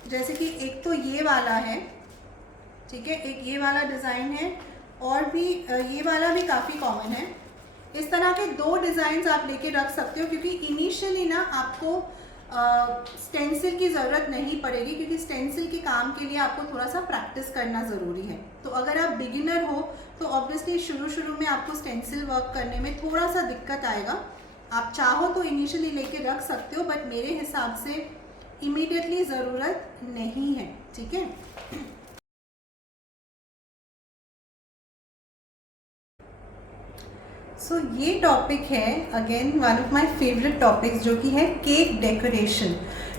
जैसे कि एक तो ये वाला है, ठीक है, एक ये वाला डिज़ाइन है, और भी ये वाला भी काफ़ी कॉमन है। इस तरह के 2 डिज़ाइंस आप लेके रख सकते हो, क्योंकि इनिशियली ना आपको स्टेंसिल की ज़रूरत नहीं पड़ेगी, क्योंकि स्टेंसिल के काम के लिए आपको थोड़ा सा प्रैक्टिस करना ज़रूरी है। तो अगर आप बिगिनर हो तो ऑब्वियसली शुरू में आपको स्टेंसिल वर्क करने में थोड़ा सा दिक्कत आएगा। आप चाहो तो इनिशियली लेके रख सकते हो, बट मेरे हिसाब से इमीडिएटली ज़रूरत नहीं है, ठीक है। सो ये टॉपिक है again one of my favourite topics, जो कि है केक डेकोरेशन।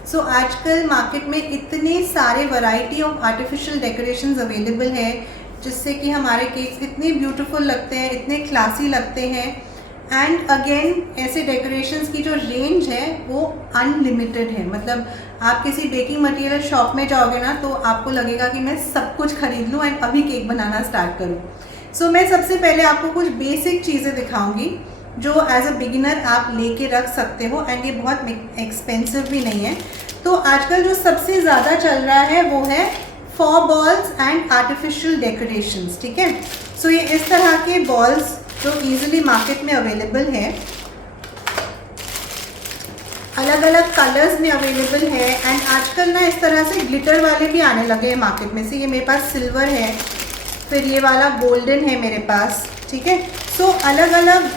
सो आजकल मार्केट में इतने सारे variety of artificial decorations available है, जिससे कि हमारे केक्स इतने ब्यूटीफुल लगते हैं, इतने क्लासी लगते हैं। एंड अगेन ऐसे डेकोरेशंस की जो रेंज है वो अनलिमिटेड है, मतलब आप किसी बेकिंग मटेरियल शॉप में जाओगे ना तो आपको लगेगा कि मैं सब कुछ खरीद लूँ एंड अभी केक बनाना स्टार्ट करूँ। सो मैं सबसे पहले आपको कुछ बेसिक चीज़ें दिखाऊंगी जो एज अ बिगिनर आप लेके रख सकते हो एंड ये बहुत एक्सपेंसिव भी नहीं है। तो आजकल जो सबसे ज़्यादा चल रहा है वो है for balls and artificial decorations, ठीक है। सो ये इस तरह के बॉल्स जो ईजिली मार्केट में अवेलेबल है, अलग अलग कलर्स में अवेलेबल है एंड आजकल ना इस तरह से ग्लिटर वाले भी आने लगे हैं मार्केट में से। ये मेरे पास सिल्वर है, फिर ये वाला गोल्डन है मेरे पास, ठीक है। सो अलग अलग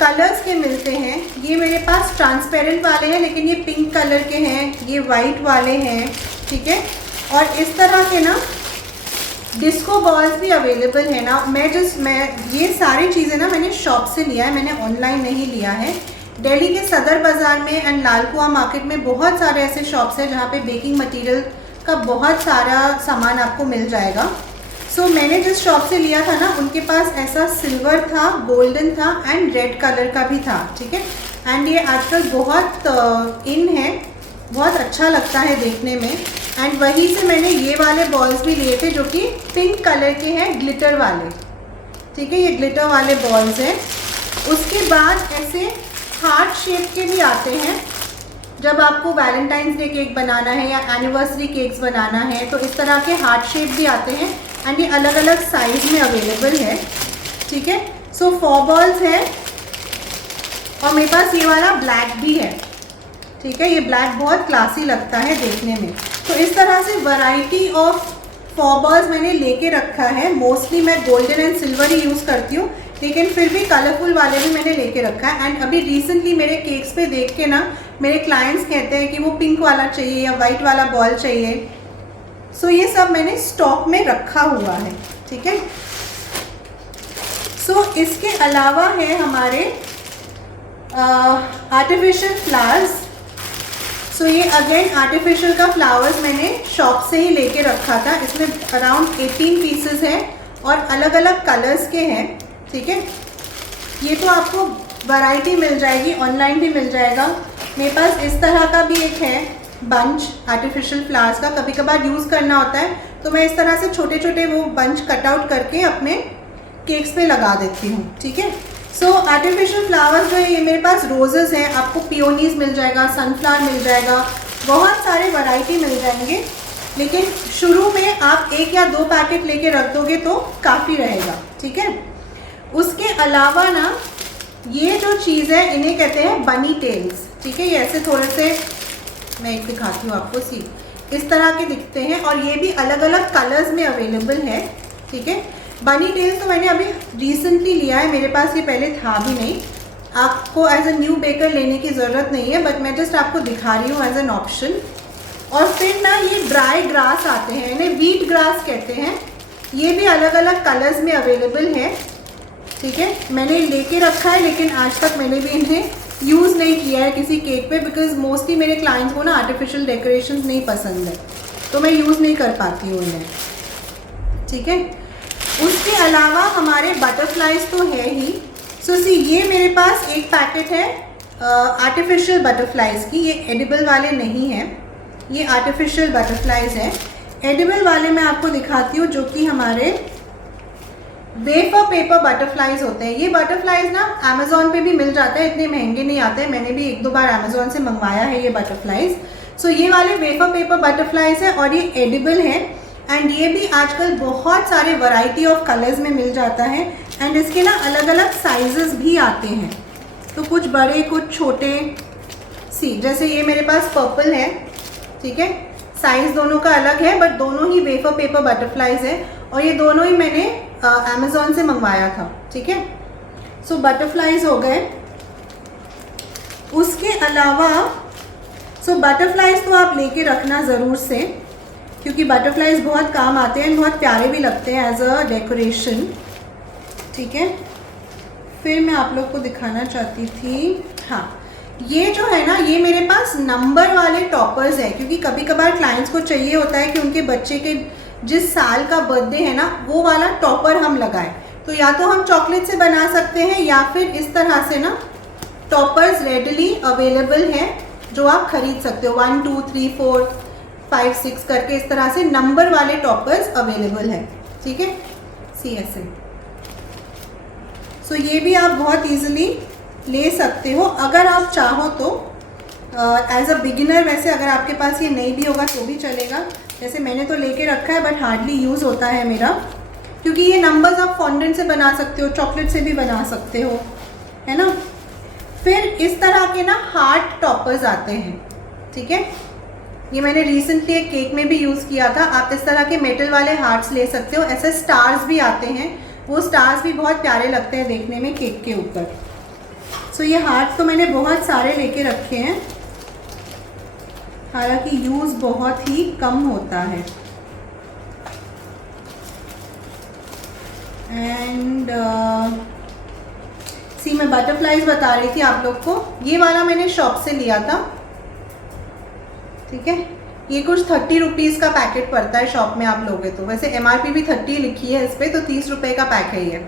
कलर्स के मिलते हैं। ये मेरे पास ट्रांसपेरेंट वाले हैं लेकिन ये पिंक कलर के हैं, ये वाइट वाले हैं, ठीक है। और इस तरह के ना डिस्को बॉल्स भी अवेलेबल है ना। मैं ये सारी चीज़ें ना मैंने शॉप से लिया है, मैंने ऑनलाइन नहीं लिया है। दिल्ली के सदर बाज़ार में एंड लालकुआ मार्केट में बहुत सारे ऐसे शॉप्स हैं जहाँ पे बेकिंग मटेरियल का बहुत सारा सामान आपको मिल जाएगा। सो मैंने जिस शॉप से लिया था ना उनके पास ऐसा सिल्वर था, गोल्डन था एंड रेड कलर का भी था, ठीक है। एंड ये आजकल बहुत इन है, बहुत अच्छा लगता है देखने में। एंड वहीं से मैंने ये वाले बॉल्स भी लिए थे जो कि पिंक कलर के हैं, ग्लिटर वाले, ठीक है। ये ग्लिटर वाले बॉल्स हैं। उसके बाद ऐसे हार्ट शेप के भी आते हैं। जब आपको वैलेंटाइंस डे केक बनाना है या एनिवर्सरी केक्स बनाना है तो इस तरह के हार्ट शेप भी आते हैं एंड ये अलग अलग साइज में अवेलेबल है, ठीक है। सो 4 बॉल्स है और मेरे पास ये वाला ब्लैक भी है, ठीक है। ये ब्लैक बहुत क्लासी लगता है देखने में। तो इस तरह से वैरायटी ऑफ 4 बॉल्स मैंने लेके रखा है। मोस्टली मैं golden and silver he use करती हूँ लेकिन फिर भी कलरफुल वाले भी मैंने लेके रखा है। एंड अभी रिसेंटली मेरे केक्स पे देख के ना मेरे क्लाइंट्स कहते हैं कि वो पिंक वाला चाहिए या वाइट वाला बॉल चाहिए। सो ये सब मैंने स्टॉक में रखा हुआ है, ठीक है। सो इसके अलावा है हमारे आर्टिफिशियल फ्लावर्स। सो ये अगेन आर्टिफिशियल का फ्लावर्स मैंने शॉप से ही लेके रखा था। इसमें अराउंड 18 पीसेस है और अलग अलग कलर्स के हैं, ठीक है। ये तो आपको वैरायटी मिल जाएगी, ऑनलाइन भी मिल जाएगा। मेरे पास इस तरह का भी एक है बंच आर्टिफिशियल फ्लावर्स का। कभी कभार यूज़ करना होता है तो मैं इस तरह से छोटे छोटे वो बंच कट आउट करके अपने केक्स पे लगा देती हूँ, ठीक है। सो आर्टिफिशियल फ्लावर्स जो है ये मेरे पास रोजेस हैं, आपको पियोनीज मिल जाएगा, सनफ्लावर मिल जाएगा, बहुत सारे वैरायटी मिल जाएंगे। लेकिन शुरू में आप 1 या 2 पैकेट लेके रख दोगे तो काफ़ी रहेगा, ठीक है। उसके अलावा ना ये जो चीज़ है इन्हें कहते हैं बनी टेल्स, ठीक है। ये ऐसे थोड़े से मैं एक दिखाती हूँ आपको, सी इस तरह के दिखते हैं और ये भी अलग अलग कलर्स में अवेलेबल है, ठीक है। बनी टेल्स तो मैंने अभी रिसेंटली लिया है, मेरे पास ये पहले था भी नहीं। आपको एज अ न्यू बेकर लेने की ज़रूरत नहीं है, बट मैं जस्ट आपको दिखा रही हूँ एज एन ऑप्शन। और फिर ना ये ड्राई ग्रास आते हैं, इन्हें व्हीट ग्रास कहते हैं। ये भी अलग अलग कलर्स में अवेलेबल है, ठीक है। मैंने लेके रखा है लेकिन आज तक मैंने भी इन्हें यूज़ नहीं किया है किसी केक पे, बिकॉज मोस्टली मेरे क्लाइंट्स को ना आर्टिफिशियल डेकोरेशंस नहीं पसंद है तो मैं यूज़ नहीं कर पाती हूँ इन्हें, ठीक है। उसके अलावा हमारे बटरफ्लाइज तो है ही। सो सी ये मेरे पास एक पैकेट है आर्टिफिशियल बटरफ्लाइज की। ये एडिबल वाले नहीं हैं, ये आर्टिफिशियल बटरफ्लाइज है। एडिबल वाले मैं आपको दिखाती हूँ जो कि हमारे वेफर पेपर बटरफ्लाइज होते हैं। ये बटरफ्लाइज ना अमेज़ॉन पे भी मिल जाता है, इतने महंगे नहीं आते हैं। मैंने भी 1-2 बार अमेज़ॉन से मंगवाया है ये बटरफ्लाइज। सो ये वाले वेफर पेपर बटरफ्लाइज है और ये एडिबल है एंड ये भी आजकल बहुत सारे वैरायटी ऑफ कलर्स में मिल जाता है एंड इसके ना अलग अलग साइजेस भी आते हैं, तो कुछ बड़े कुछ छोटे। सी जैसे ये मेरे पास पर्पल है, ठीक है। साइज़ दोनों का अलग है बट दोनों ही वेफर पेपर बटरफ्लाइज है और ये दोनों ही मैंने अमेज़ॉन से मंगवाया था, ठीक है। सो बटरफ्लाइज हो गए। उसके अलावा बटरफ्लाइज तो आप लेके रखना ज़रूर से, क्योंकि बटरफ्लाइज बहुत काम आते हैं, बहुत प्यारे भी लगते हैं एज अ डेकोरेशन, ठीक है। फिर मैं आप लोग को दिखाना चाहती थी, हाँ ये जो है ना ये मेरे पास नंबर वाले टॉपर्स है, क्योंकि कभी कभार क्लाइंट्स को चाहिए होता है कि उनके बच्चे के जिस साल का बर्थडे है ना वो वाला टॉपर हम लगाएं। तो या तो हम चॉकलेट से बना सकते हैं या फिर इस तरह से ना टॉपर्स रेडली अवेलेबल हैं जो आप खरीद सकते हो। 1 2 3 4 5 6 करके इस तरह से नंबर वाले टॉपर्स अवेलेबल है, ठीक है, सी ऐसे। सो ये भी आप बहुत ईजिली ले सकते हो अगर आप चाहो तो। एज अ बिगिनर वैसे अगर आपके पास ये नहीं भी होगा तो भी चलेगा। जैसे मैंने तो लेके रखा है बट हार्डली यूज़ होता है मेरा, क्योंकि ये नंबर्स आप फॉन्डेंट से बना सकते हो, चॉकलेट से भी बना सकते हो, है ना। फिर इस तरह के ना हार्ट टॉपर्स आते हैं, ठीक है। ये मैंने रिसेंटली एक केक में भी यूज़ किया था। आप इस तरह के मेटल वाले हार्ट्स ले सकते हो। ऐसे स्टार्स भी आते हैं, वो स्टार्स भी बहुत प्यारे लगते हैं देखने में केक के ऊपर। सो ये हार्ट तो मैंने बहुत सारे लेके रखे हैं, हालांकि यूज़ बहुत ही कम होता है। एंड सी मैं बटरफ्लाइज बता रही थी आप लोग को। ये वाला मैंने शॉप से लिया था, ठीक है। ये कुछ 30 रुपीज़ का पैकेट पड़ता है शॉप में आप लोगे तो। वैसे MRP भी 30 लिखी है इस पर, तो 30 रुपये का पैक है ये,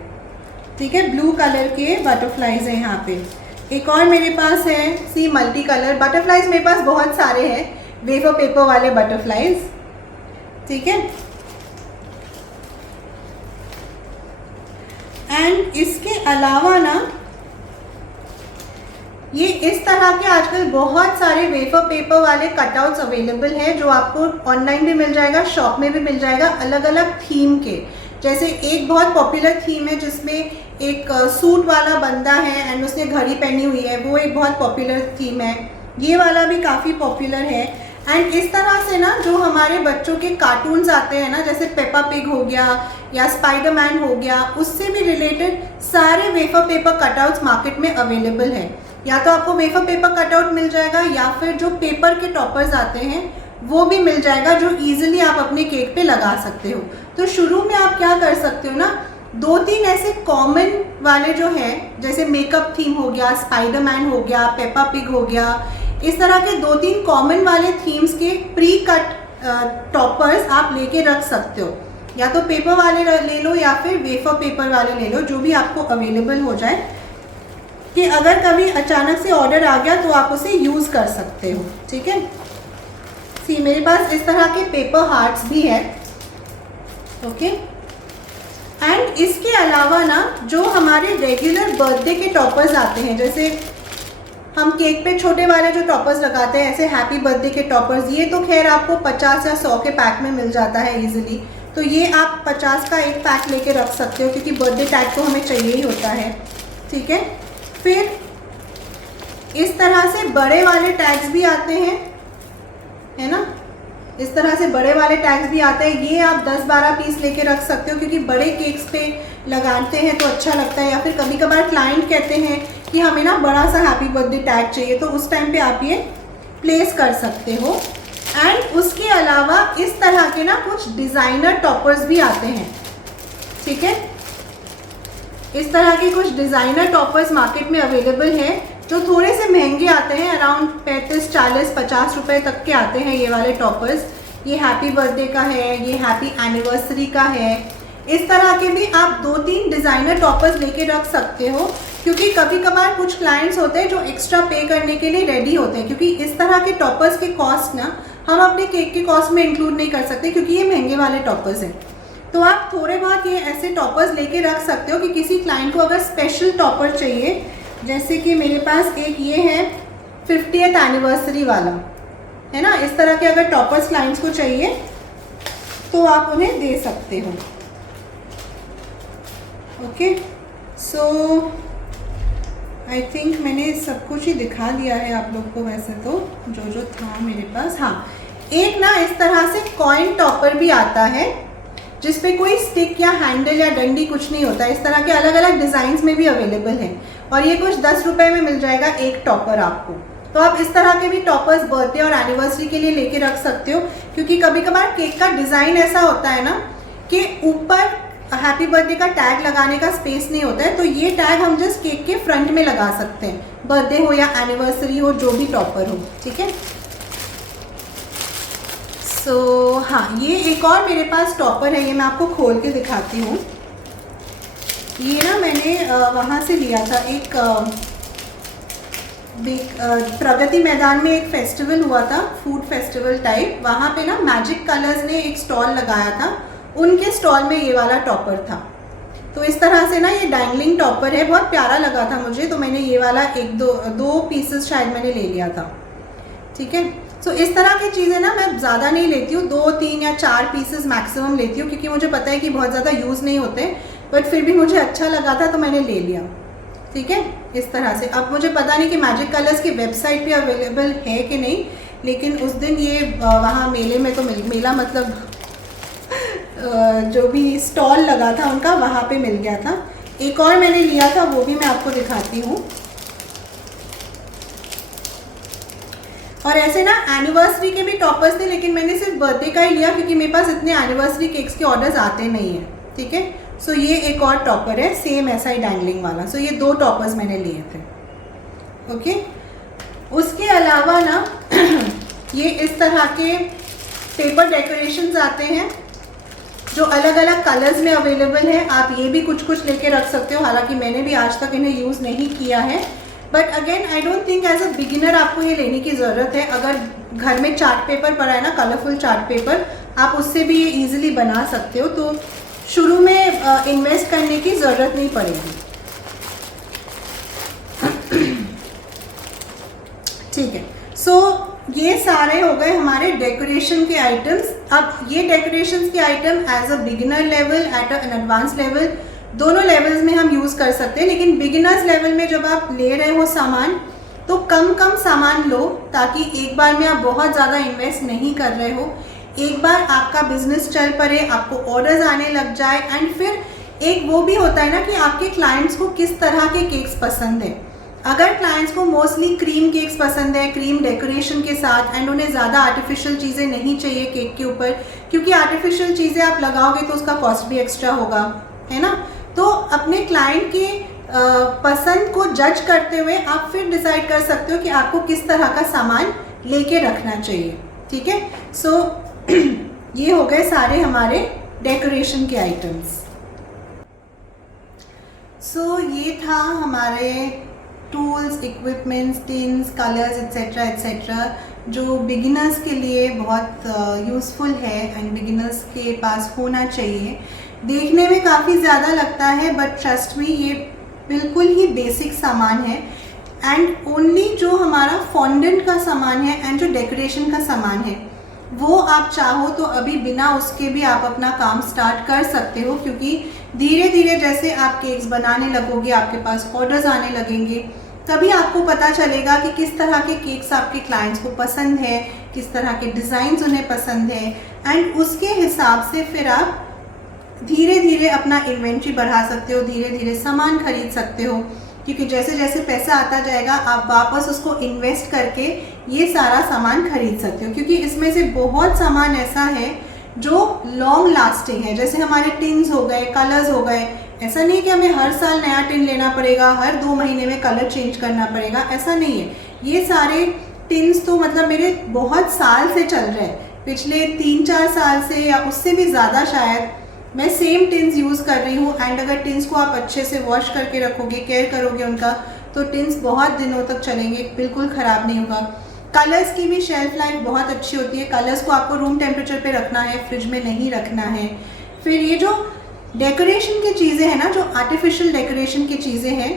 ठीक है। ब्लू कलर के बटरफ्लाइज हैं यहाँ पे। एक और मेरे पास है सी मल्टी कलर बटरफ्लाइज। मेरे पास बहुत सारे हैं वेफर पेपर वाले बटरफ्लाइज, ठीक है। एंड इसके अलावा ना ये इस तरह के आजकल बहुत सारे वेफर पेपर वाले कटआउट्स अवेलेबल हैं, जो आपको ऑनलाइन भी मिल जाएगा, शॉप में भी मिल जाएगा, अलग अलग थीम के। जैसे एक बहुत पॉपुलर थीम है जिसमें एक सूट वाला बंदा है एंड उसने घड़ी पहनी हुई है, वो एक बहुत पॉपुलर थीम है। ये वाला भी काफ़ी पॉपुलर है। एंड इस तरह से ना जो हमारे बच्चों के कार्टून्स आते हैं ना, जैसे पेपा पिग हो गया या स्पाइडरमैन हो गया, उससे भी रिलेटेड सारे वेफर पेपर कटआउट्स मार्केट में अवेलेबल है। या तो आपको वेफर पेपर कटआउट मिल जाएगा या फिर जो पेपर के टॉपर्स आते हैं वो भी मिल जाएगा, जो ईजिली आप अपने केक पे लगा सकते हो। तो शुरू में आप क्या कर सकते हो ना, 2-3 ऐसे कॉमन वाले जो हैं, जैसे मेकअप थीम हो गया, स्पाइडरमैन हो गया, पेपा पिग हो गया, इस तरह के 2-3 कॉमन वाले थीम्स के प्री कट टॉपर्स आप लेके रख सकते हो। या तो पेपर वाले ले लो या फिर वेफर पेपर वाले ले लो, जो भी आपको अवेलेबल हो जाए, कि अगर कभी अचानक से ऑर्डर आ गया तो आप उसे यूज़ कर सकते हो, ठीक है। सी मेरे पास इस तरह के पेपर हार्ट्स भी है, ओके। एंड इसके अलावा ना जो हमारे रेगुलर बर्थडे के टॉपर्स आते हैं, जैसे हम केक पे छोटे वाले जो टॉपर्स लगाते हैं, ऐसे हैप्पी बर्थडे के टॉपर्स, ये तो खैर आपको 50 या 100 के पैक में मिल जाता है इजीली। तो ये आप 50 का एक पैक लेके रख सकते हो, क्योंकि बर्थडे टैग तो हमें चाहिए ही होता है, ठीक है। फिर इस तरह से बड़े वाले टैग्स भी आते हैं, है ना, इस तरह से बड़े वाले टैग्स भी आते हैं। ये आप 10-12 पीस लेके रख सकते हो, क्योंकि बड़े केक्स पे लगाते हैं तो अच्छा लगता है। या फिर कभी कभार क्लाइंट कहते हैं कि हमें ना बड़ा सा हैप्पी बर्थडे टैग चाहिए, तो उस टाइम पे आप ये प्लेस कर सकते हो। एंड उसके अलावा इस तरह के ना कुछ डिज़ाइनर टॉपर्स भी आते हैं, ठीक है। इस तरह के कुछ डिज़ाइनर टॉपर्स मार्केट में अवेलेबल हैं, जो थोड़े से महंगे आते हैं, अराउंड 35, 40, 50 रुपये तक के आते हैं ये वाले टॉपर्स। ये हैप्पी बर्थडे का है, ये हैप्पी एनिवर्सरी का है। इस तरह के भी आप 2-3 डिज़ाइनर टॉपर्स लेके रख सकते हो, क्योंकि कभी कभार कुछ क्लाइंट्स होते हैं जो एक्स्ट्रा पे करने के लिए रेडी होते हैं, क्योंकि इस तरह के टॉपर्स के कॉस्ट ना हम अपने केक के कॉस्ट में इंक्लूड नहीं कर सकते, क्योंकि ये महंगे वाले टॉपर्स हैं। तो आप थोड़े बहुत ये ऐसे टॉपर्स लेके रख सकते हो कि किसी क्लाइंट को अगर स्पेशल टॉपर चाहिए, जैसे कि मेरे पास एक ये है 50th एनिवर्सरी वाला, है ना, इस तरह के अगर टॉपर्स क्लाइंट्स को चाहिए तो आप उन्हें दे सकते हो, ओके। सो आई थिंक मैंने सब कुछ ही दिखा दिया है आप लोग को, वैसे तो जो था मेरे पास। हाँ, एक ना इस तरह से कॉइन टॉपर भी आता है, जिसपे कोई स्टिक या हैंडल या डंडी कुछ नहीं होता। इस तरह के अलग अलग डिज़ाइंस में भी अवेलेबल है, और ये कुछ 10 रुपये में मिल जाएगा एक टॉपर आपको। तो आप इस तरह के भी टॉपर्स बर्थडे और एनिवर्सरी के लिए लेके रख सकते हो, क्योंकि कभी कभार केक का डिज़ाइन ऐसा होता है ना कि ऊपर हैप्पी बर्थडे का टैग लगाने का स्पेस नहीं होता है, तो ये टैग हम जस्ट केक के फ्रंट में लगा सकते हैं, बर्थडे हो या एनिवर्सरी हो, जो भी टॉपर हो, ठीक है। सो हाँ, ये एक और मेरे पास टॉपर है, ये मैं आपको खोल के दिखाती हूँ। ये ना मैंने वहाँ से लिया था, एक प्रगति मैदान में एक फेस्टिवल हुआ था, फूड फेस्टिवल टाइप। वहाँ पे ना मैजिक कलर्स ने एक स्टॉल लगाया था, उनके स्टॉल में ये वाला टॉपर था। तो इस तरह से ना ये डैंगलिंग टॉपर है, बहुत प्यारा लगा था मुझे, तो मैंने ये वाला दो पीसेस शायद मैंने ले लिया था। ठीक है, सो इस तरह की चीज़ें ना मैं ज़्यादा नहीं लेती हूँ, 2, 3 या 4 पीसेस मैक्सिमम लेती हूँ, क्योंकि मुझे पता है कि बहुत ज़्यादा यूज़ नहीं होते, बट फिर भी मुझे अच्छा लगा था तो मैंने ले लिया। ठीक है, इस तरह से। अब मुझे पता नहीं कि मैजिक कलर्स की वेबसाइट पे अवेलेबल है कि नहीं, लेकिन उस दिन ये वहाँ मेले में तो मेला मतलब जो भी स्टॉल लगा था उनका, वहाँ पे मिल गया था। एक और मैंने लिया था, वो भी मैं आपको दिखाती हूँ। और ऐसे ना एनिवर्सरी के भी टॉपर्स थे, लेकिन मैंने सिर्फ बर्थडे का ही लिया क्योंकि मेरे पास इतने एनिवर्सरी केक्स के ऑर्डर्स आते नहीं हैं। ठीक है, सो ये एक और टॉपर है, सेम ऐसा ही डैंगलिंग वाला। सो ये 2 टॉपर्स मैंने लिए थे। ओके, उसके अलावा ना ये इस तरह के पेपर डेकोरेशंस आते हैं जो अलग अलग कलर्स में अवेलेबल है। आप ये भी कुछ कुछ लेके रख सकते हो, हालांकि मैंने भी आज तक इन्हें यूज़ नहीं किया है, but again I don't think as a beginner आपको ये लेने की ज़रूरत है। अगर घर में चार्ट पेपर पड़ा है ना, कलरफुल चार्ट पेपर, आप उससे भी ये ईजिली बना सकते हो, तो शुरू में इन्वेस्ट करने की ज़रूरत नहीं पड़ेगी। ठीक है, सो ये सारे हो गए हमारे डेकोरेशन के आइटम्स। अब ये डेकोरेशन के item as a beginner level, at an advance level, दोनों लेवल्स में हम यूज़ कर सकते हैं। लेकिन बिगिनर्स लेवल में जब आप ले रहे हो सामान, तो कम कम सामान लो, ताकि एक बार में आप बहुत ज़्यादा इन्वेस्ट नहीं कर रहे हो। एक बार आपका बिजनेस चल पड़े, आपको ऑर्डर्स आने लग जाए, एंड फिर एक वो भी होता है ना कि आपके क्लाइंट्स को किस तरह के केक्स पसंद है। अगर क्लाइंट्स को मोस्टली क्रीम केक्स पसंद है, क्रीम डेकोरेशन के साथ, एंड उन्हें ज़्यादा आर्टिफिशियल चीज़ें नहीं चाहिए केक के ऊपर, क्योंकि आर्टिफिशियल चीज़ें आप लगाओगे तो उसका कॉस्ट भी एक्स्ट्रा होगा, है ना। तो अपने क्लाइंट के पसंद को जज करते हुए आप फिर डिसाइड कर सकते हो कि आपको किस तरह का सामान लेके रखना चाहिए। ठीक है, सो ये हो गए सारे हमारे डेकोरेशन के आइटम्स। सो ये था हमारे tools, equipments, tins, colours etcetera etcetera, जो बिगिनर्स के लिए बहुत यूज़फुल है एंड बिगिनर्स के पास होना चाहिए। देखने में काफ़ी ज़्यादा लगता है, बट ट्रस्ट मी ये बिल्कुल ही बेसिक सामान है। एंड ओनली जो हमारा फॉन्डेंट का सामान है एंड जो डेकोरेशन का सामान है, वो आप चाहो तो अभी बिना उसके भी आप अपना काम स्टार्ट कर सकते हो, क्योंकि धीरे धीरे जैसे आप केक्स बनाने लगोगे, आपके पास ऑर्डर्स आने लगेंगे, तभी आपको पता चलेगा कि किस तरह के केक्स आपके क्लाइंट्स को पसंद है, किस तरह के डिज़ाइंस उन्हें पसंद है, एंड उसके हिसाब से फिर आप धीरे धीरे अपना इन्वेंट्री बढ़ा सकते हो, धीरे धीरे सामान खरीद सकते हो, क्योंकि जैसे जैसे पैसा आता जाएगा आप वापस उसको इन्वेस्ट करके ये सारा सामान खरीद सकते हो। क्योंकि इसमें से बहुत सामान ऐसा है जो लॉन्ग लास्टिंग है, जैसे हमारे टिन्स हो गए, कलर्स हो गए। ऐसा नहीं है कि हमें हर साल नया टिन लेना पड़ेगा, हर 2 महीने में कलर चेंज करना पड़ेगा, ऐसा नहीं है। ये सारे टिन्स तो मतलब मेरे बहुत साल से चल रहे हैं, पिछले 3-4 साल से या उससे भी ज़्यादा शायद मैं सेम टिन्स यूज़ कर रही हूँ। एंड अगर टिन्स को आप अच्छे से वॉश करके रखोगे, केयर करोगे उनका, तो टिन्स बहुत दिनों तक चलेंगे, बिल्कुल ख़राब नहीं होगा। कलर्स की भी शेल्फ लाइफ बहुत अच्छी होती है। कलर्स को आपको रूम टेम्परेचर पे रखना है, फ्रिज में नहीं रखना है। फिर ये जो डेकोरेशन की चीज़ें हैं ना, जो आर्टिफिशियल डेकोरेशन की चीज़ें हैं,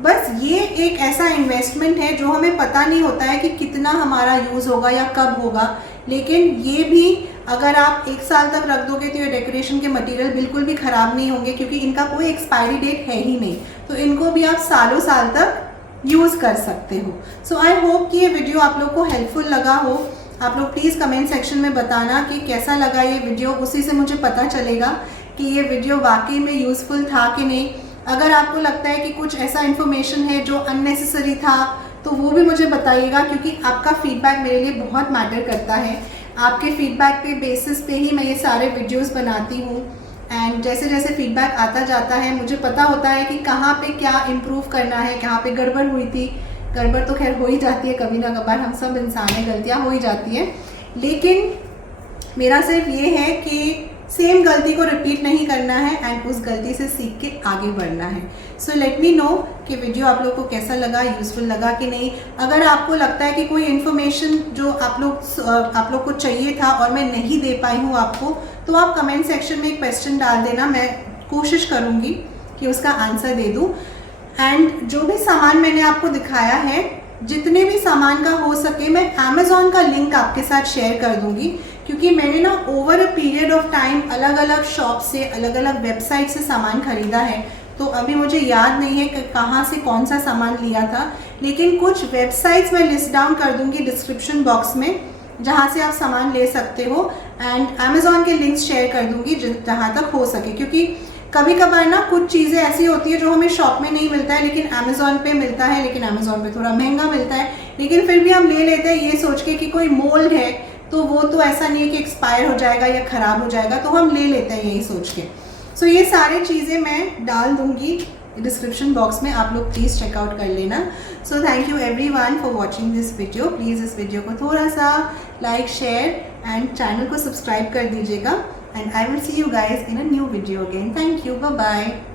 बस ये एक ऐसा इन्वेस्टमेंट है जो हमें पता नहीं होता है कि कितना हमारा यूज़ होगा या कब होगा। लेकिन ये भी अगर आप 1 साल तक रख दोगे तो ये डेकोरेशन के मटेरियल बिल्कुल भी ख़राब नहीं होंगे, क्योंकि इनका कोई एक्सपायरी डेट है ही नहीं। तो इनको भी आप सालों साल तक यूज़ कर सकते हो। सो आई होप कि ये वीडियो आप लोग को हेल्पफुल लगा हो। आप लोग प्लीज़ कमेंट सेक्शन में बताना कि कैसा लगा ये वीडियो, उसी से मुझे पता चलेगा कि ये वीडियो वाकई में यूज़फुल था कि नहीं। अगर आपको लगता है कि कुछ ऐसा इन्फॉर्मेशन है जो अननेसेसरी था, तो वो भी मुझे बताइएगा, क्योंकि आपका फीडबैक मेरे लिए बहुत मैटर करता है। आपके फीडबैक पे बेसिस पे ही मैं ये सारे वीडियोस बनाती हूँ। एंड जैसे जैसे फीडबैक आता जाता है मुझे पता होता है कि कहाँ पे क्या इम्प्रूव करना है, कहाँ पे गड़बड़ हुई थी। गड़बड़ तो खैर हो ही जाती है, कभी ना कभार हम सब इंसान हैं, गलतियाँ हो ही जाती हैं। लेकिन मेरा सिर्फ ये है कि सेम गलती को रिपीट नहीं करना है एंड उस गलती से सीख के आगे बढ़ना है। सो लेट मी नो कि वीडियो आप लोग को कैसा लगा, यूज़फुल लगा कि नहीं। अगर आपको लगता है कि कोई इन्फॉर्मेशन जो आप लोग को चाहिए था और मैं नहीं दे पाई हूँ आपको, तो आप कमेंट सेक्शन में एक क्वेश्चन डाल देना, मैं कोशिश करूँगी कि उसका आंसर दे दूँ। एंड जो भी सामान मैंने आपको दिखाया है, जितने भी सामान का हो सके मैं अमेज़ॉन का लिंक आपके साथ शेयर कर दूंगी, क्योंकि मैंने ना over a period of time अलग अलग शॉप से, अलग अलग वेबसाइट से सामान खरीदा है। तो अभी मुझे याद नहीं है कि कहाँ से कौन सा सामान लिया था, लेकिन कुछ वेबसाइट्स मैं लिस्ट डाउन कर दूंगी डिस्क्रिप्शन बॉक्स में, जहाँ से आप सामान ले सकते हो। एंड अमेज़ॉन के लिंक्स शेयर कर दूंगी जहाँ तक हो सके, क्योंकि कभी कभार ना कुछ चीज़ें ऐसी होती है जो हमें शॉप में नहीं मिलता है लेकिन अमेज़ॉन पे मिलता है, लेकिन अमेज़ॉन पे थोड़ा महंगा मिलता है, लेकिन फिर भी हम ले लेते हैं ये सोच के कि कोई मोल्ड है तो वो तो ऐसा नहीं है कि एक्सपायर हो जाएगा या ख़राब हो जाएगा, तो हम ले लेते हैं यही सोच के। सो ये सारी चीज़ें मैं डाल दूँगी डिस्क्रिप्शन बॉक्स में, आप लोग प्लीज़ चेकआउट कर लेना। So thank you everyone for watching this video. Please इस वीडियो को थोड़ा सा लाइक, शेयर एंड चैनल को सब्सक्राइब कर दीजिएगा। And I will see you guys in a new video again. Thank you. Bye-bye.